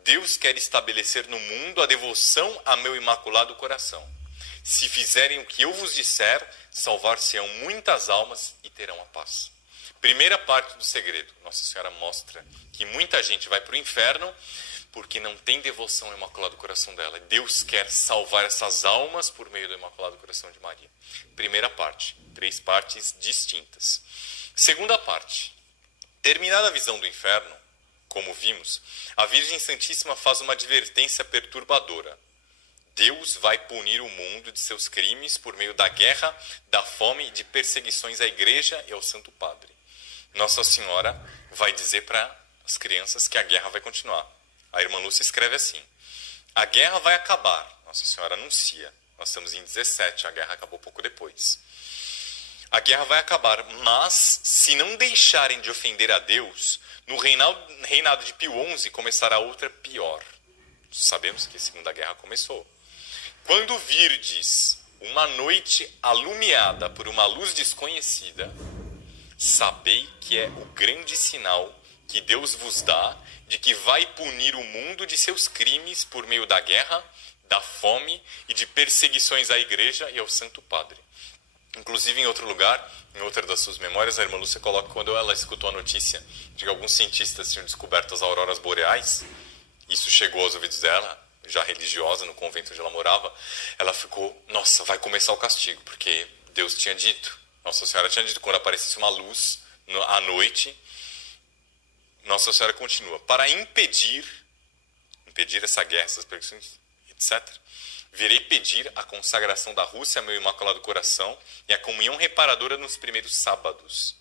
Deus quer estabelecer no mundo a devoção a meu Imaculado Coração. Se fizerem o que eu vos disser, salvar-se-ão muitas almas e terão a paz. Primeira parte do segredo. Nossa Senhora mostra que muita gente vai para o inferno porque não tem devoção ao Imaculado Coração dela. Deus quer salvar essas almas por meio do Imaculado Coração de Maria. Primeira parte. 3 partes distintas. Segunda parte. Terminada a visão do inferno, como vimos, a Virgem Santíssima faz uma advertência perturbadora. Deus vai punir o mundo de seus crimes por meio da guerra, da fome e de perseguições à Igreja e ao Santo Padre. Nossa Senhora vai dizer para as crianças que a guerra vai continuar. A irmã Lúcia escreve assim: a guerra vai acabar. Nossa Senhora anuncia. Nós estamos em 17, a guerra acabou pouco depois. A guerra vai acabar, mas se não deixarem de ofender a Deus, no reinado de Pio XI começará outra pior. Sabemos que a Segunda Guerra começou. Quando virdes uma noite alumiada por uma luz desconhecida, sabei que é o grande sinal que Deus vos dá de que vai punir o mundo de seus crimes por meio da guerra, da fome e de perseguições à Igreja e ao Santo Padre. Inclusive, em outro lugar, em outra das suas memórias, a irmã Lúcia coloca que quando ela escutou a notícia de que alguns cientistas tinham descoberto as auroras boreais, isso chegou aos ouvidos dela, já religiosa, no convento onde ela morava, ela ficou, nossa, vai começar o castigo, porque Deus tinha dito, Nossa Senhora tinha dito, quando aparecesse uma luz à noite, Nossa Senhora continua, para impedir essa guerra, essas perseguições, etc., virei pedir a consagração da Rússia a meu Imaculado Coração e a comunhão reparadora nos primeiros sábados.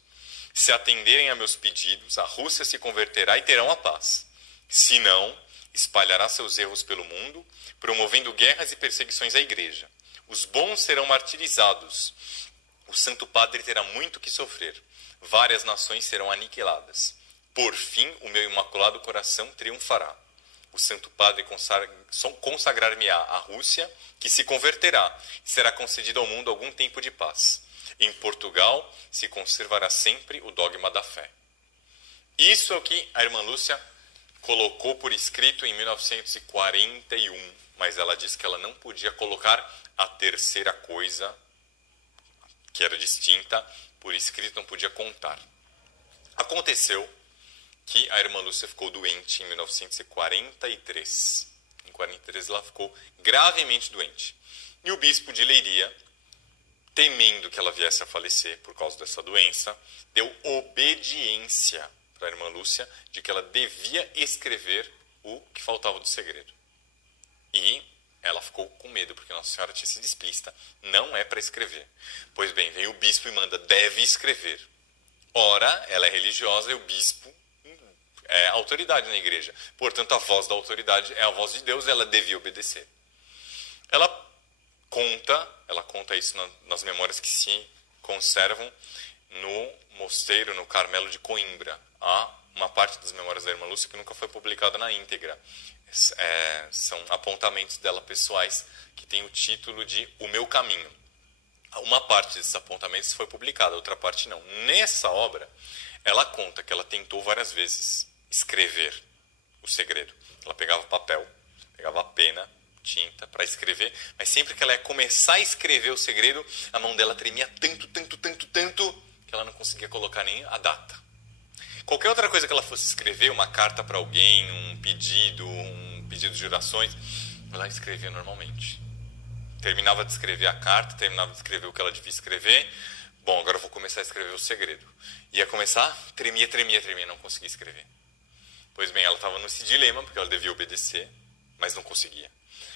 Se atenderem a meus pedidos, a Rússia se converterá e terão a paz. Se não, espalhará seus erros pelo mundo, promovendo guerras e perseguições à Igreja. Os bons serão martirizados. O Santo Padre terá muito que sofrer. Várias nações serão aniquiladas. Por fim, o meu Imaculado Coração triunfará. O Santo Padre consagrar-me-á a Rússia, que se converterá, e será concedido ao mundo algum tempo de paz. Em Portugal se conservará sempre o dogma da fé. Isso é o que a irmã Lúcia colocou por escrito em 1941, mas ela disse que ela não podia colocar a terceira coisa que era distinta, por escrito não podia contar. Aconteceu que a irmã Lúcia ficou doente em 1943. Em 43 ela ficou gravemente doente. E o bispo de Leiria, temendo que ela viesse a falecer por causa dessa doença, deu obediência para a irmã Lúcia de que ela devia escrever o que faltava do segredo. E ela ficou com medo, porque Nossa Senhora tinha sido explícita. Não é para escrever. Pois bem, vem o bispo e manda, deve escrever. Ora, ela é religiosa e o bispo é autoridade na igreja. Portanto, a voz da autoridade é a voz de Deus e ela devia obedecer. Ela conta isso nas memórias que se conservam no mosteiro, no Carmelo de Coimbra. Há uma parte das memórias da irmã Lúcia que nunca foi publicada na íntegra. São apontamentos dela pessoais que tem o título de O Meu Caminho. Uma parte desses apontamentos foi publicada, outra parte não. Nessa obra, ela conta que ela tentou várias vezes escrever o segredo. Ela pegava papel, pegava pena, tinta para escrever, mas sempre que ela ia começar a escrever o segredo, a mão dela tremia tanto, que ela não conseguia colocar nem a data. Qualquer outra coisa que ela fosse escrever, uma carta para alguém, um pedido de orações, ela escrevia normalmente. Terminava de escrever a carta, terminava de escrever o que ela devia escrever. Bom, agora eu vou começar a escrever o segredo. Ia começar, tremia, não conseguia escrever. Pois bem, ela estava nesse dilema, porque ela devia obedecer, mas não conseguia.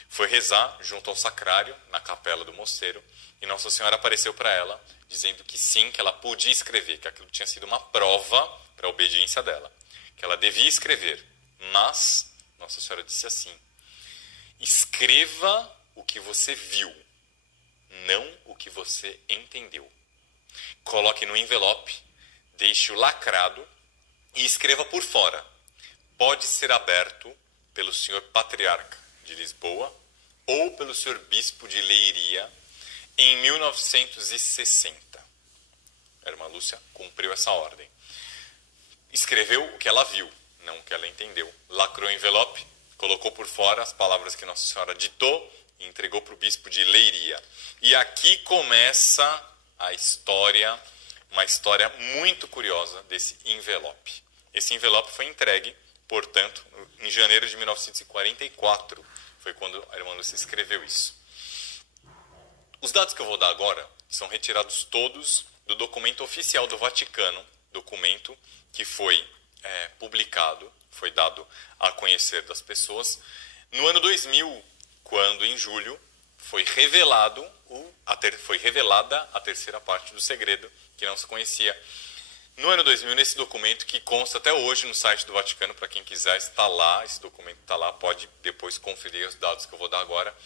Foi rezar junto ao sacrário, na capela do mosteiro, e Nossa Senhora apareceu para ela, dizendo que sim, que ela podia escrever, que aquilo tinha sido uma prova para a obediência dela, que ela devia escrever. Mas Nossa Senhora disse assim, escreva o que você viu, não o que você entendeu. Coloque no envelope, deixe-o lacrado e escreva por fora. Pode ser aberto pelo senhor patriarca de Lisboa ou pelo senhor bispo de Leiria em 1960. A irmã Lúcia cumpriu essa ordem. Escreveu o que ela viu, não o que ela entendeu. Lacrou o envelope, colocou por fora as palavras que Nossa Senhora ditou e entregou para o bispo de Leiria. E aqui começa a história, uma história muito curiosa desse envelope. Esse envelope foi entregue, portanto, em janeiro de 1944. Foi quando a irmã Lúcia escreveu isso. Os dados que eu vou dar agora são retirados todos do documento oficial do Vaticano, documento que foi publicado, foi dado a conhecer das pessoas, no ano 2000, quando, em julho, foi revelada a terceira parte do segredo, que não se conhecia. No ano 2000, nesse documento, que consta até hoje no site do Vaticano, para quem quiser, está lá, esse documento está lá, pode depois conferir os dados que eu vou dar agora,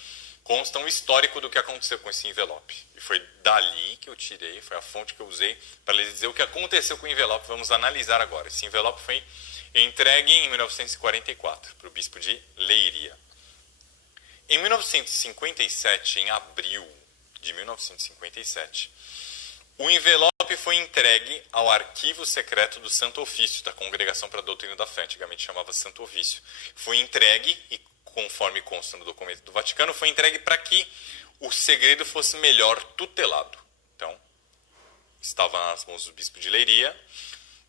consta um histórico do que aconteceu com esse envelope. E foi dali que eu tirei, foi a fonte que eu usei para lhes dizer o que aconteceu com o envelope. Vamos analisar agora. Esse envelope foi entregue em 1944 para o bispo de Leiria. Em 1957, em abril de 1957, o envelope foi entregue ao arquivo secreto do Santo Ofício, da Congregação para a Doutrina da Fé, antigamente chamava Santo Ofício. Foi entregue, e conforme consta no documento do Vaticano, foi entregue para que o segredo fosse melhor tutelado. Então, estava nas mãos do bispo de Leiria.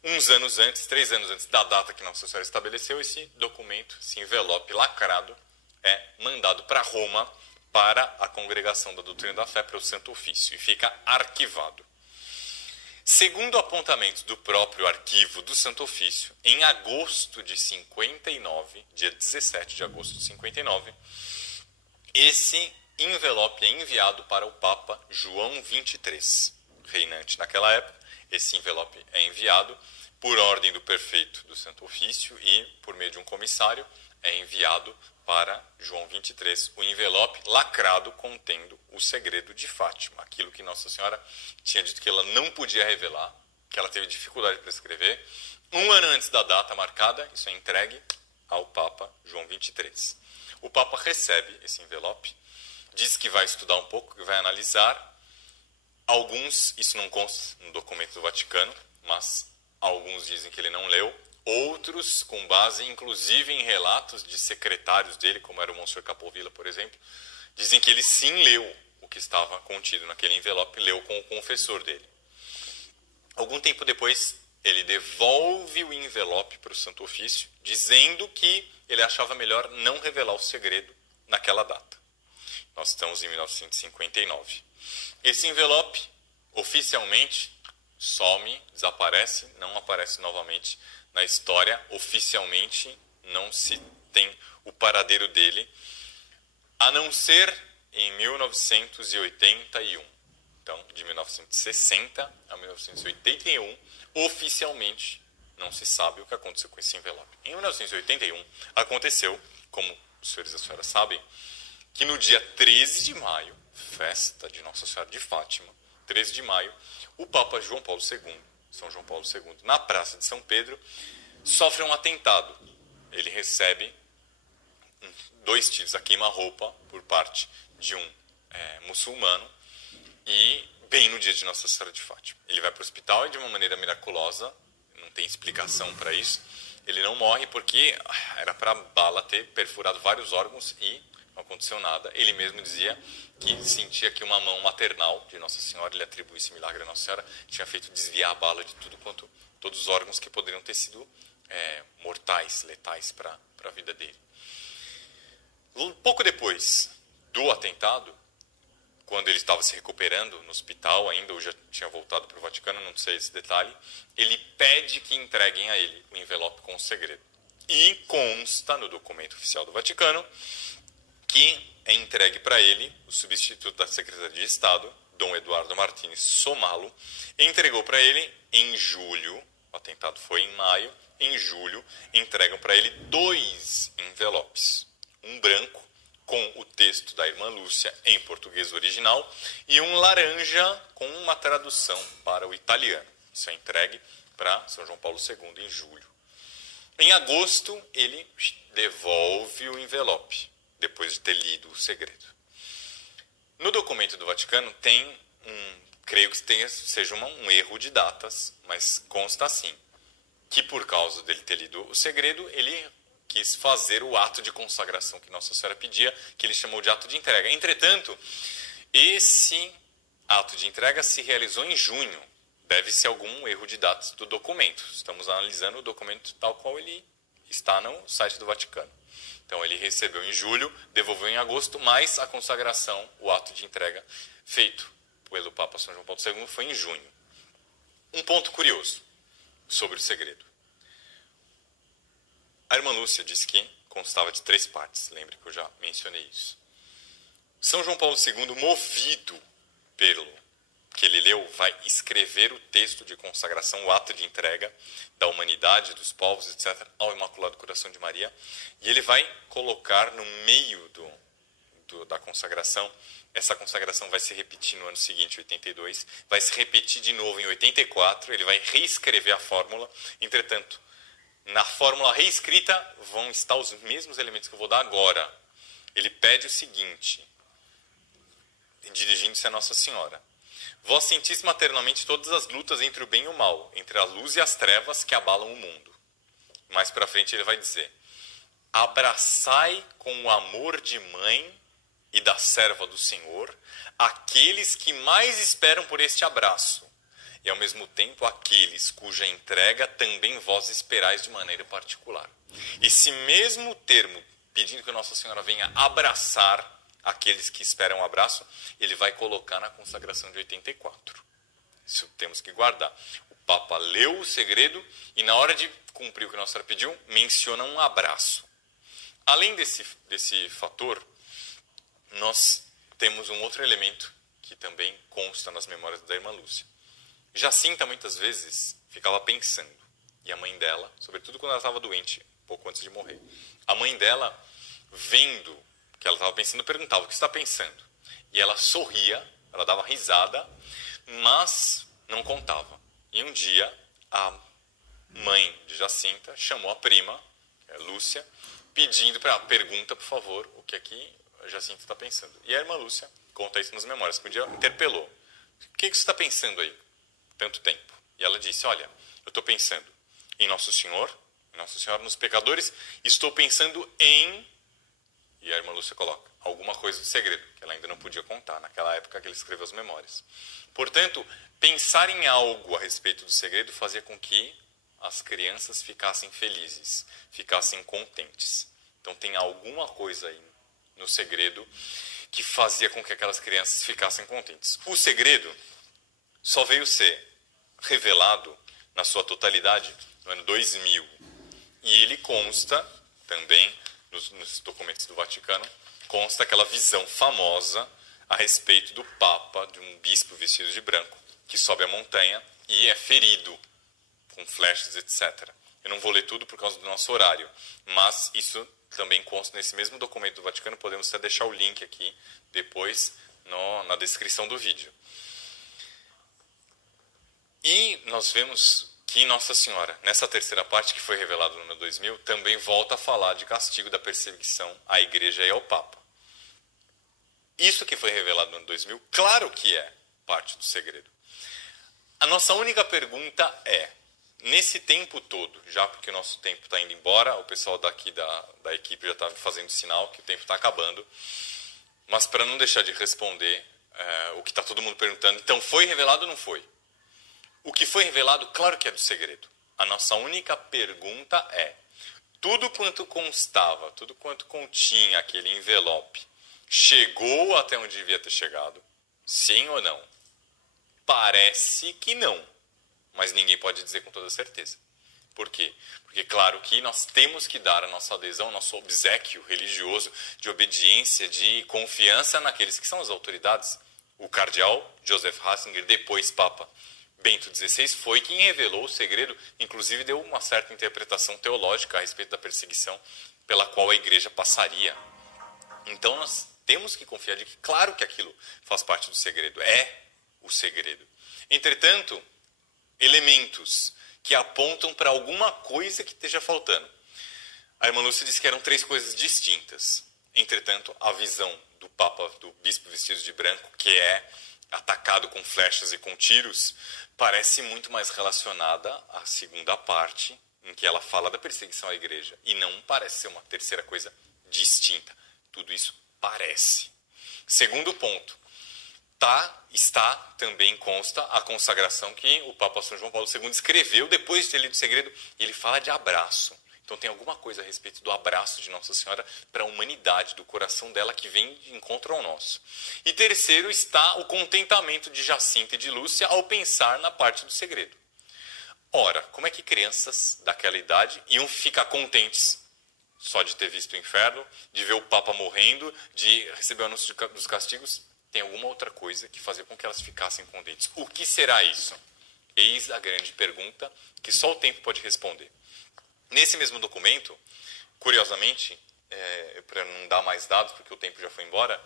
Uns anos antes, 3 anos antes da data que Nossa Senhora estabeleceu, esse documento, esse envelope lacrado, é mandado para Roma, para a Congregação da Doutrina da Fé, para o Santo Ofício, e fica arquivado. Segundo apontamentos do próprio arquivo do Santo Ofício, em agosto de 59, dia 17 de agosto de 59, esse envelope é enviado para o Papa João XXIII, reinante naquela época. Esse envelope é enviado por ordem do prefeito do Santo Ofício e, por meio de um comissário, é enviado para João XXIII, o envelope lacrado contendo o segredo de Fátima, aquilo que Nossa Senhora tinha dito que ela não podia revelar, que ela teve dificuldade para escrever. 1 ano antes da data marcada, isso é entregue ao Papa João XXIII. O Papa recebe esse envelope, diz que vai estudar um pouco, que vai analisar. Alguns, isso não consta no documento do Vaticano, mas alguns dizem que ele não leu. Outros, com base inclusive em relatos de secretários dele, como era o Monsenhor Capovilla, por exemplo, dizem que ele sim leu o o que estava contido naquele envelope, leu com o confessor dele. Algum tempo depois, ele devolve o envelope para o Santo Ofício, dizendo que ele achava melhor não revelar o segredo naquela data. Nós estamos em 1959. Esse envelope, oficialmente, some, desaparece, não aparece novamente na história. Oficialmente, não se tem o paradeiro dele, a não ser em 1981. Então, de 1960 a 1981, oficialmente, não se sabe o que aconteceu com esse envelope. Em 1981, aconteceu, como os senhores e as senhoras sabem, que no dia 13 de maio, festa de Nossa Senhora de Fátima, 13 de maio, o Papa João Paulo II, São João Paulo II, na Praça de São Pedro, sofre um atentado. Ele recebe 2 tiros a queima-roupa por parte de um muçulmano e bem no dia de Nossa Senhora de Fátima. Ele vai para o hospital e de uma maneira miraculosa, não tem explicação para isso, ele não morre porque era para a bala ter perfurado vários órgãos e não aconteceu nada. Ele mesmo dizia que sentia que uma mão maternal de Nossa Senhora, ele atribui esse milagre a Nossa Senhora, tinha feito desviar a bala de tudo quanto todos os órgãos que poderiam ter sido mortais, letais para a vida dele. Pouco depois do atentado, quando ele estava se recuperando no hospital ainda, ou já tinha voltado para o Vaticano, não sei esse detalhe, ele pede que entreguem a ele o envelope com o segredo. E consta no documento oficial do Vaticano que é entregue para ele o substituto da Secretaria de Estado, Dom Eduardo Martins Somalo, entregou para ele em julho, o atentado foi em maio, em julho entregam para ele 2 envelopes. Um branco, com o texto da Irmã Lúcia em português original, e um laranja com uma tradução para o italiano. Isso é entregue para São João Paulo II em julho. Em agosto, ele devolve o envelope, depois de ter lido o segredo. No documento do Vaticano tem creio que seja um erro de datas, mas consta assim, que por causa dele ter lido o segredo, ele quis fazer o ato de consagração que Nossa Senhora pedia, que ele chamou de ato de entrega. Entretanto, esse ato de entrega se realizou em junho. Deve ser algum erro de datas do documento. Estamos analisando o documento tal qual ele está no site do Vaticano. Então, ele recebeu em julho, devolveu em agosto, mas a consagração, o ato de entrega feito pelo Papa São João Paulo II foi em junho. Um ponto curioso sobre o segredo. A Irmã Lúcia disse que constava de 3 partes. Lembre que eu já mencionei isso. São João Paulo II, movido pelo que ele leu, vai escrever o texto de consagração, o ato de entrega da humanidade, dos povos, etc., ao Imaculado Coração de Maria. E ele vai colocar no meio da consagração. Essa consagração vai se repetir no ano seguinte, 82. Vai se repetir de novo em 84. Ele vai reescrever a fórmula. Entretanto, na fórmula reescrita vão estar os mesmos elementos que eu vou dar agora. Ele pede o seguinte, dirigindo-se a Nossa Senhora. Vós sentis maternalmente todas as lutas entre o bem e o mal, entre a luz e as trevas que abalam o mundo. Mais para frente ele vai dizer, abraçai com o amor de mãe e da serva do Senhor aqueles que mais esperam por este abraço, e ao mesmo tempo aqueles cuja entrega também vós esperais de maneira particular. Esse mesmo termo, pedindo que Nossa Senhora venha abraçar aqueles que esperam um abraço, ele vai colocar na consagração de 84. Isso temos que guardar. O Papa leu o segredo e na hora de cumprir o que Nossa Senhora pediu, menciona um abraço. Além desse fator, nós temos um outro elemento que também consta nas memórias da Irmã Lúcia. Jacinta, muitas vezes, ficava pensando. E a mãe dela, sobretudo quando ela estava doente, pouco antes de morrer, a mãe dela, vendo que ela estava pensando, perguntava, o que você está pensando? E ela sorria, ela dava risada, mas não contava. E um dia, a mãe de Jacinta chamou a prima, Lúcia, pedindo para pergunta, por favor, o que é que a Jacinta está pensando. E a Irmã Lúcia conta isso nas memórias, que um dia interpelou. O que você está pensando aí? Tanto tempo. E ela disse, olha, eu estou pensando em Nossa Senhora nos pecadores, estou pensando em E a irmã Lúcia coloca alguma coisa de segredo, que ela ainda não podia contar, naquela época que ele escreveu as memórias. Portanto, pensar em algo a respeito do segredo fazia com que as crianças ficassem felizes, ficassem contentes. Então tem alguma coisa aí no segredo que fazia com que aquelas crianças ficassem contentes. O segredo só veio ser revelado na sua totalidade no ano 2000. E ele consta também nos documentos do Vaticano, consta aquela visão famosa a respeito do Papa, de um bispo vestido de branco, que sobe a montanha e é ferido com flechas, etc. Eu não vou ler tudo por causa do nosso horário, mas isso também consta nesse mesmo documento do Vaticano. Podemos até deixar o link aqui depois na descrição do vídeo. E nós vemos que Nossa Senhora, nessa terceira parte que foi revelada no ano 2000, também volta a falar de castigo da perseguição à Igreja e ao Papa. Isso que foi revelado no ano 2000, claro que é parte do segredo. A nossa única pergunta é, nesse tempo todo, já porque o nosso tempo está indo embora, o pessoal daqui da equipe já está fazendo sinal que o tempo está acabando, mas para não deixar de responder o que está todo mundo perguntando, então foi revelado ou não foi? O que foi revelado, claro que é do segredo. A nossa única pergunta é, tudo quanto constava, tudo quanto continha aquele envelope, chegou até onde devia ter chegado? Sim ou não? Parece que não, mas ninguém pode dizer com toda certeza. Por quê? Porque, claro, que nós temos que dar a nossa adesão, nosso obséquio religioso de obediência, de confiança naqueles que são as autoridades. O cardeal Joseph Ratzinger, depois Papa Bento XVI, foi quem revelou o segredo, inclusive deu uma certa interpretação teológica a respeito da perseguição pela qual a igreja passaria. Então nós temos que confiar de que, claro que aquilo faz parte do segredo, é o segredo. Entretanto, elementos que apontam para alguma coisa que esteja faltando. A irmã Lúcia disse que eram 3 coisas distintas. Entretanto, a visão do Papa, do bispo vestido de branco, que é atacado com flechas e com tiros, parece muito mais relacionada à segunda parte, em que ela fala da perseguição à igreja, e não parece ser uma terceira coisa distinta. Tudo isso parece. Segundo ponto, também consta a consagração que o Papa São João Paulo II escreveu depois de ter lido o segredo, e ele fala de abraço. Então tem alguma coisa a respeito do abraço de Nossa Senhora para a humanidade, do coração dela que vem de encontro ao nosso. E terceiro está o contentamento de Jacinta e de Lúcia ao pensar na parte do segredo. Ora, como é que crianças daquela idade iam ficar contentes só de ter visto o inferno, de ver o Papa morrendo, de receber o anúncio dos castigos? Tem alguma outra coisa que fazia com que elas ficassem contentes. O que será isso? Eis a grande pergunta que só o tempo pode responder. Nesse mesmo documento, curiosamente, para não dar mais dados, porque o tempo já foi embora,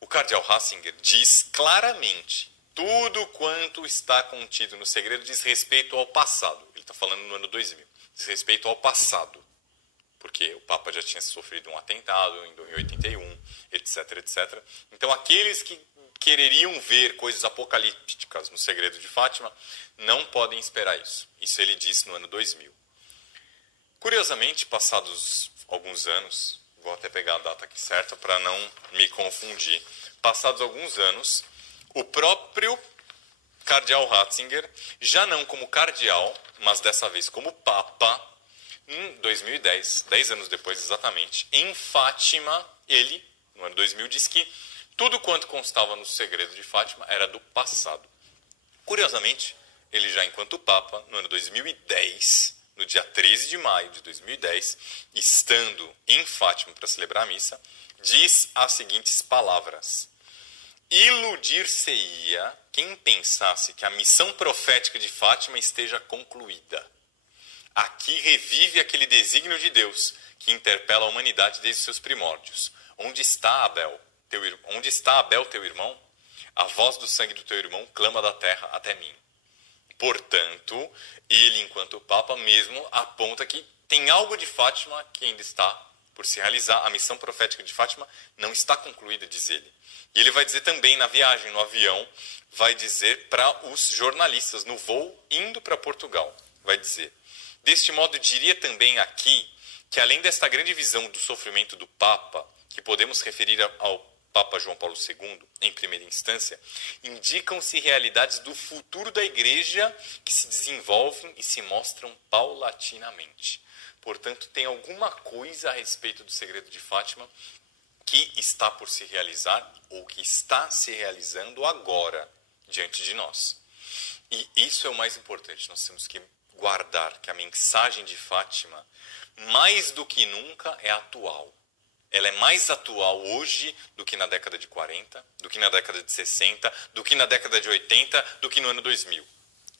o cardeal Ratzinger diz claramente, tudo quanto está contido no segredo diz respeito ao passado. Ele está falando no ano 2000. Diz respeito ao passado. Porque o Papa já tinha sofrido um atentado em 81, etc, etc. Então, aqueles que quereriam ver coisas apocalípticas no segredo de Fátima não podem esperar isso. Isso ele disse no ano 2000. Curiosamente, passados alguns anos, vou até pegar a data aqui certa para não me confundir, passados alguns anos, o próprio cardeal Ratzinger, já não como cardeal, mas dessa vez como Papa, em 2010, 10 anos depois exatamente, em Fátima, ele, no ano 2000, disse que tudo quanto constava no segredo de Fátima era do passado. Curiosamente, ele já enquanto Papa, no ano 2010, no dia 13 de maio de 2010, estando em Fátima para celebrar a missa, diz as seguintes palavras: iludir-se-ia quem pensasse que a missão profética de Fátima esteja concluída. Aqui revive aquele desígnio de Deus que interpela a humanidade desde seus primórdios. Onde está Abel, teu irmão? A voz do sangue do teu irmão clama da terra até mim. Portanto, ele, enquanto Papa mesmo, aponta que tem algo de Fátima que ainda está por se realizar. A missão profética de Fátima não está concluída, diz ele. E ele vai dizer também na viagem, no avião, vai dizer para os jornalistas, no voo indo para Portugal, vai dizer: deste modo, diria também aqui que além desta grande visão do sofrimento do Papa, que podemos referir ao Papa João Paulo II, em primeira instância, indicam-se realidades do futuro da Igreja que se desenvolvem e se mostram paulatinamente. Portanto, tem alguma coisa a respeito do segredo de Fátima que está por se realizar ou que está se realizando agora diante de nós. E isso é o mais importante. Nós temos que guardar que a mensagem de Fátima, mais do que nunca, é atual. Ela é mais atual hoje do que na década de 40, do que na década de 60, do que na década de 80, do que no ano 2000.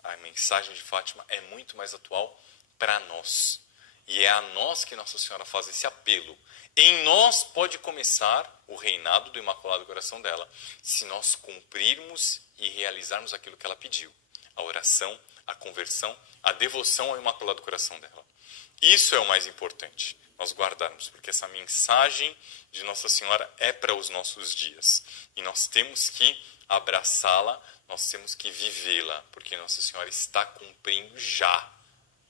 A mensagem de Fátima é muito mais atual para nós. E é a nós que Nossa Senhora faz esse apelo. Em nós pode começar o reinado do Imaculado Coração dela, se nós cumprirmos e realizarmos aquilo que ela pediu. A oração, a conversão, a devoção ao Imaculado Coração dela. Isso é o mais importante, nós guardarmos, porque essa mensagem de Nossa Senhora é para os nossos dias. E nós temos que abraçá-la, nós temos que vivê-la, porque Nossa Senhora está cumprindo já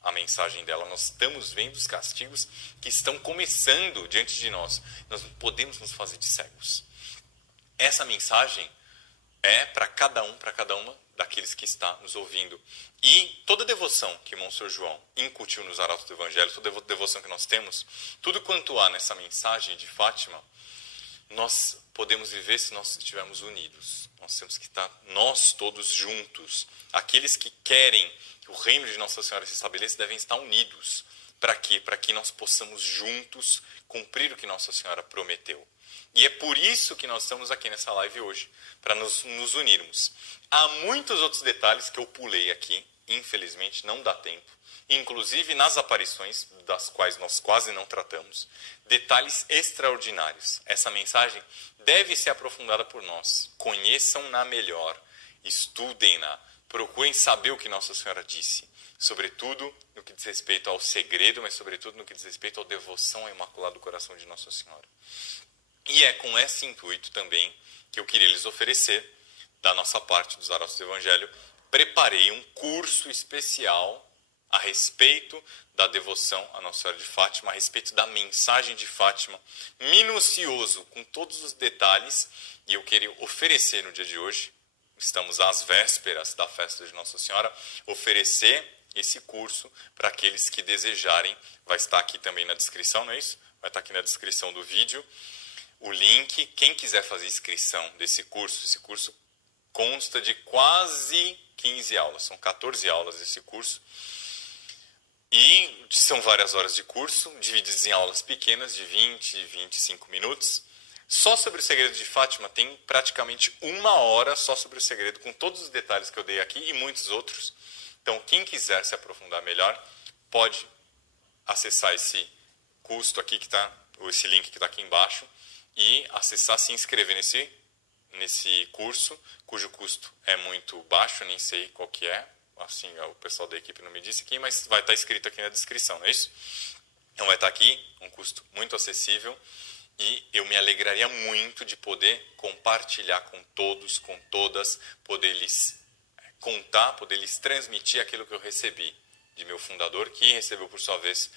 a mensagem dela. Nós estamos vendo os castigos que estão começando diante de nós. Nós não podemos nos fazer de cegos. Essa mensagem é para cada uma daqueles que está nos ouvindo. E toda devoção que Monsenhor João incutiu nos arautos do Evangelho, toda devoção que nós temos, tudo quanto há nessa mensagem de Fátima, nós podemos viver se nós estivermos unidos. Nós temos que estar, nós todos juntos. Aqueles que querem que o reino de Nossa Senhora se estabeleça devem estar unidos. Para quê? Para que nós possamos juntos cumprir o que Nossa Senhora prometeu. E é por isso que nós estamos aqui nessa live hoje, para nos unirmos. Há muitos outros detalhes que eu pulei aqui, infelizmente não dá tempo. Inclusive nas aparições, das quais nós quase não tratamos, detalhes extraordinários. Essa mensagem deve ser aprofundada por nós. Conheçam-na melhor, estudem-na, procurem saber o que Nossa Senhora disse. Sobretudo no que diz respeito ao segredo, mas sobretudo no que diz respeito à devoção ao Imaculado Coração de Nossa Senhora. E é com esse intuito também que eu queria lhes oferecer, da nossa parte dos Arautos do Evangelho, preparei um curso especial a respeito da devoção a Nossa Senhora de Fátima, a respeito da mensagem de Fátima, minucioso, com todos os detalhes, e eu queria oferecer no dia de hoje, estamos às vésperas da festa de Nossa Senhora, oferecer esse curso para aqueles que desejarem. Vai estar aqui também na descrição, não é isso? Vai estar aqui na descrição do vídeo o link. Quem quiser fazer inscrição desse curso, esse curso consta de quase 15 aulas, são 14 aulas esse curso, e são várias horas de curso, divididas em aulas pequenas de 20 e 25 minutos. Só sobre o segredo de Fátima tem praticamente 1 hora só sobre o segredo, com todos os detalhes que eu dei aqui e muitos outros. Então, quem quiser se aprofundar melhor, pode acessar esse custo aqui, esse link que está aqui embaixo, e acessar, se inscrever nesse curso, cujo custo é muito baixo, nem sei qual que é, assim, o pessoal da equipe não me disse aqui, mas vai estar escrito aqui na descrição, não é isso? Então vai estar aqui, um custo muito acessível, e eu me alegraria muito de poder compartilhar com todos, com todas, poder lhes contar, poder lhes transmitir aquilo que eu recebi de meu fundador, que recebeu por sua vez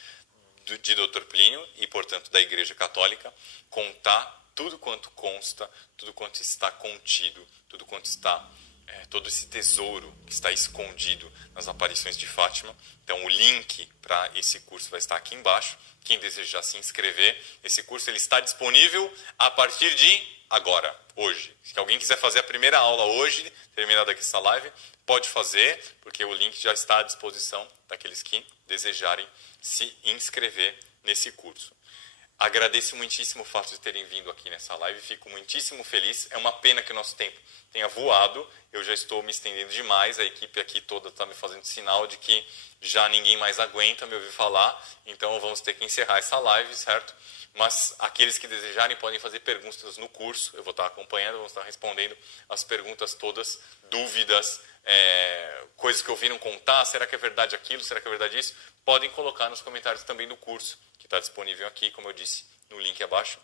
de Dr. Plínio e, portanto, da Igreja Católica, contar tudo quanto consta, tudo quanto está contido, tudo quanto está, todo esse tesouro que está escondido nas aparições de Fátima. Então, o link para esse curso vai estar aqui embaixo. Quem desejar se inscrever, esse curso ele está disponível a partir de agora, hoje. Se alguém quiser fazer a primeira aula hoje, terminada aqui essa live, pode fazer, porque o link já está à disposição daqueles que desejarem se inscrever nesse curso. Agradeço muitíssimo o fato de terem vindo aqui nessa live, fico muitíssimo feliz. É uma pena que o nosso tempo tenha voado, eu já estou me estendendo demais, a equipe aqui toda está me fazendo sinal de que já ninguém mais aguenta me ouvir falar, então vamos ter que encerrar essa live, certo? Mas aqueles que desejarem podem fazer perguntas no curso, eu vou estar acompanhando, vou estar respondendo as perguntas todas, dúvidas, coisas que ouviram contar, será que é verdade aquilo, será que é verdade isso? Podem colocar nos comentários também do curso, que está disponível aqui, como eu disse, no link abaixo.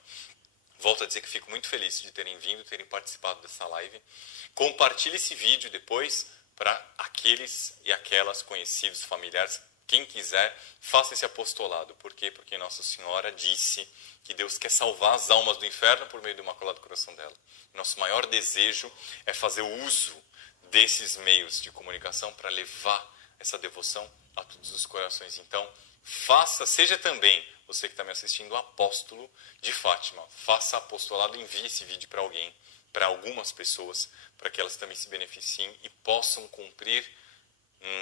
Volto a dizer que fico muito feliz de terem vindo, terem participado dessa live. Compartilhe esse vídeo depois para aqueles e aquelas conhecidos, familiares Quem quiser, faça esse apostolado. Por quê? Porque Nossa Senhora disse que Deus quer salvar as almas do inferno por meio do Imaculado Coração dela. Nosso maior desejo é fazer uso desses meios de comunicação para levar essa devoção a todos os corações. Então, seja também, você que está me assistindo, apóstolo de Fátima. Faça apostolado, envie esse vídeo para alguém, para algumas pessoas, para que elas também se beneficiem e possam cumprir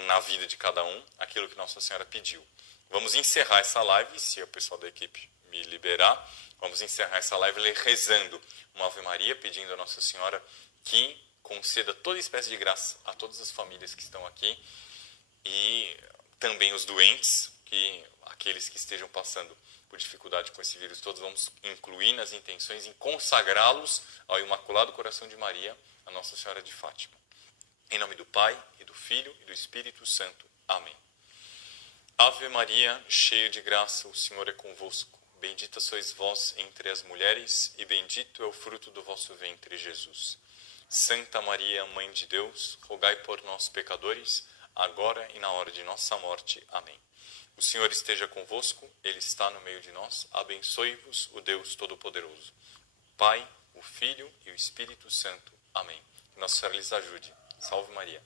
na vida de cada um aquilo que Nossa Senhora pediu. Vamos encerrar essa live, se o pessoal da equipe me liberar, vamos encerrar essa live rezando uma Ave Maria, pedindo a Nossa Senhora que conceda toda espécie de graça a todas as famílias que estão aqui e também os doentes, que aqueles que estejam passando por dificuldade com esse vírus, todos vamos incluir nas intenções em consagrá-los ao Imaculado Coração de Maria, a Nossa Senhora de Fátima. Em nome do Pai, e do Filho, e do Espírito Santo. Amém. Ave Maria, cheia de graça, o Senhor é convosco. Bendita sois vós entre as mulheres, e bendito é o fruto do vosso ventre, Jesus. Santa Maria, Mãe de Deus, rogai por nós, pecadores, agora e na hora de nossa morte. Amém. O Senhor esteja convosco, Ele está no meio de nós. Abençoe-vos o Deus Todo-Poderoso, Pai, o Filho e o Espírito Santo. Amém. Que Nossa Senhora lhes ajude. Salve Maria.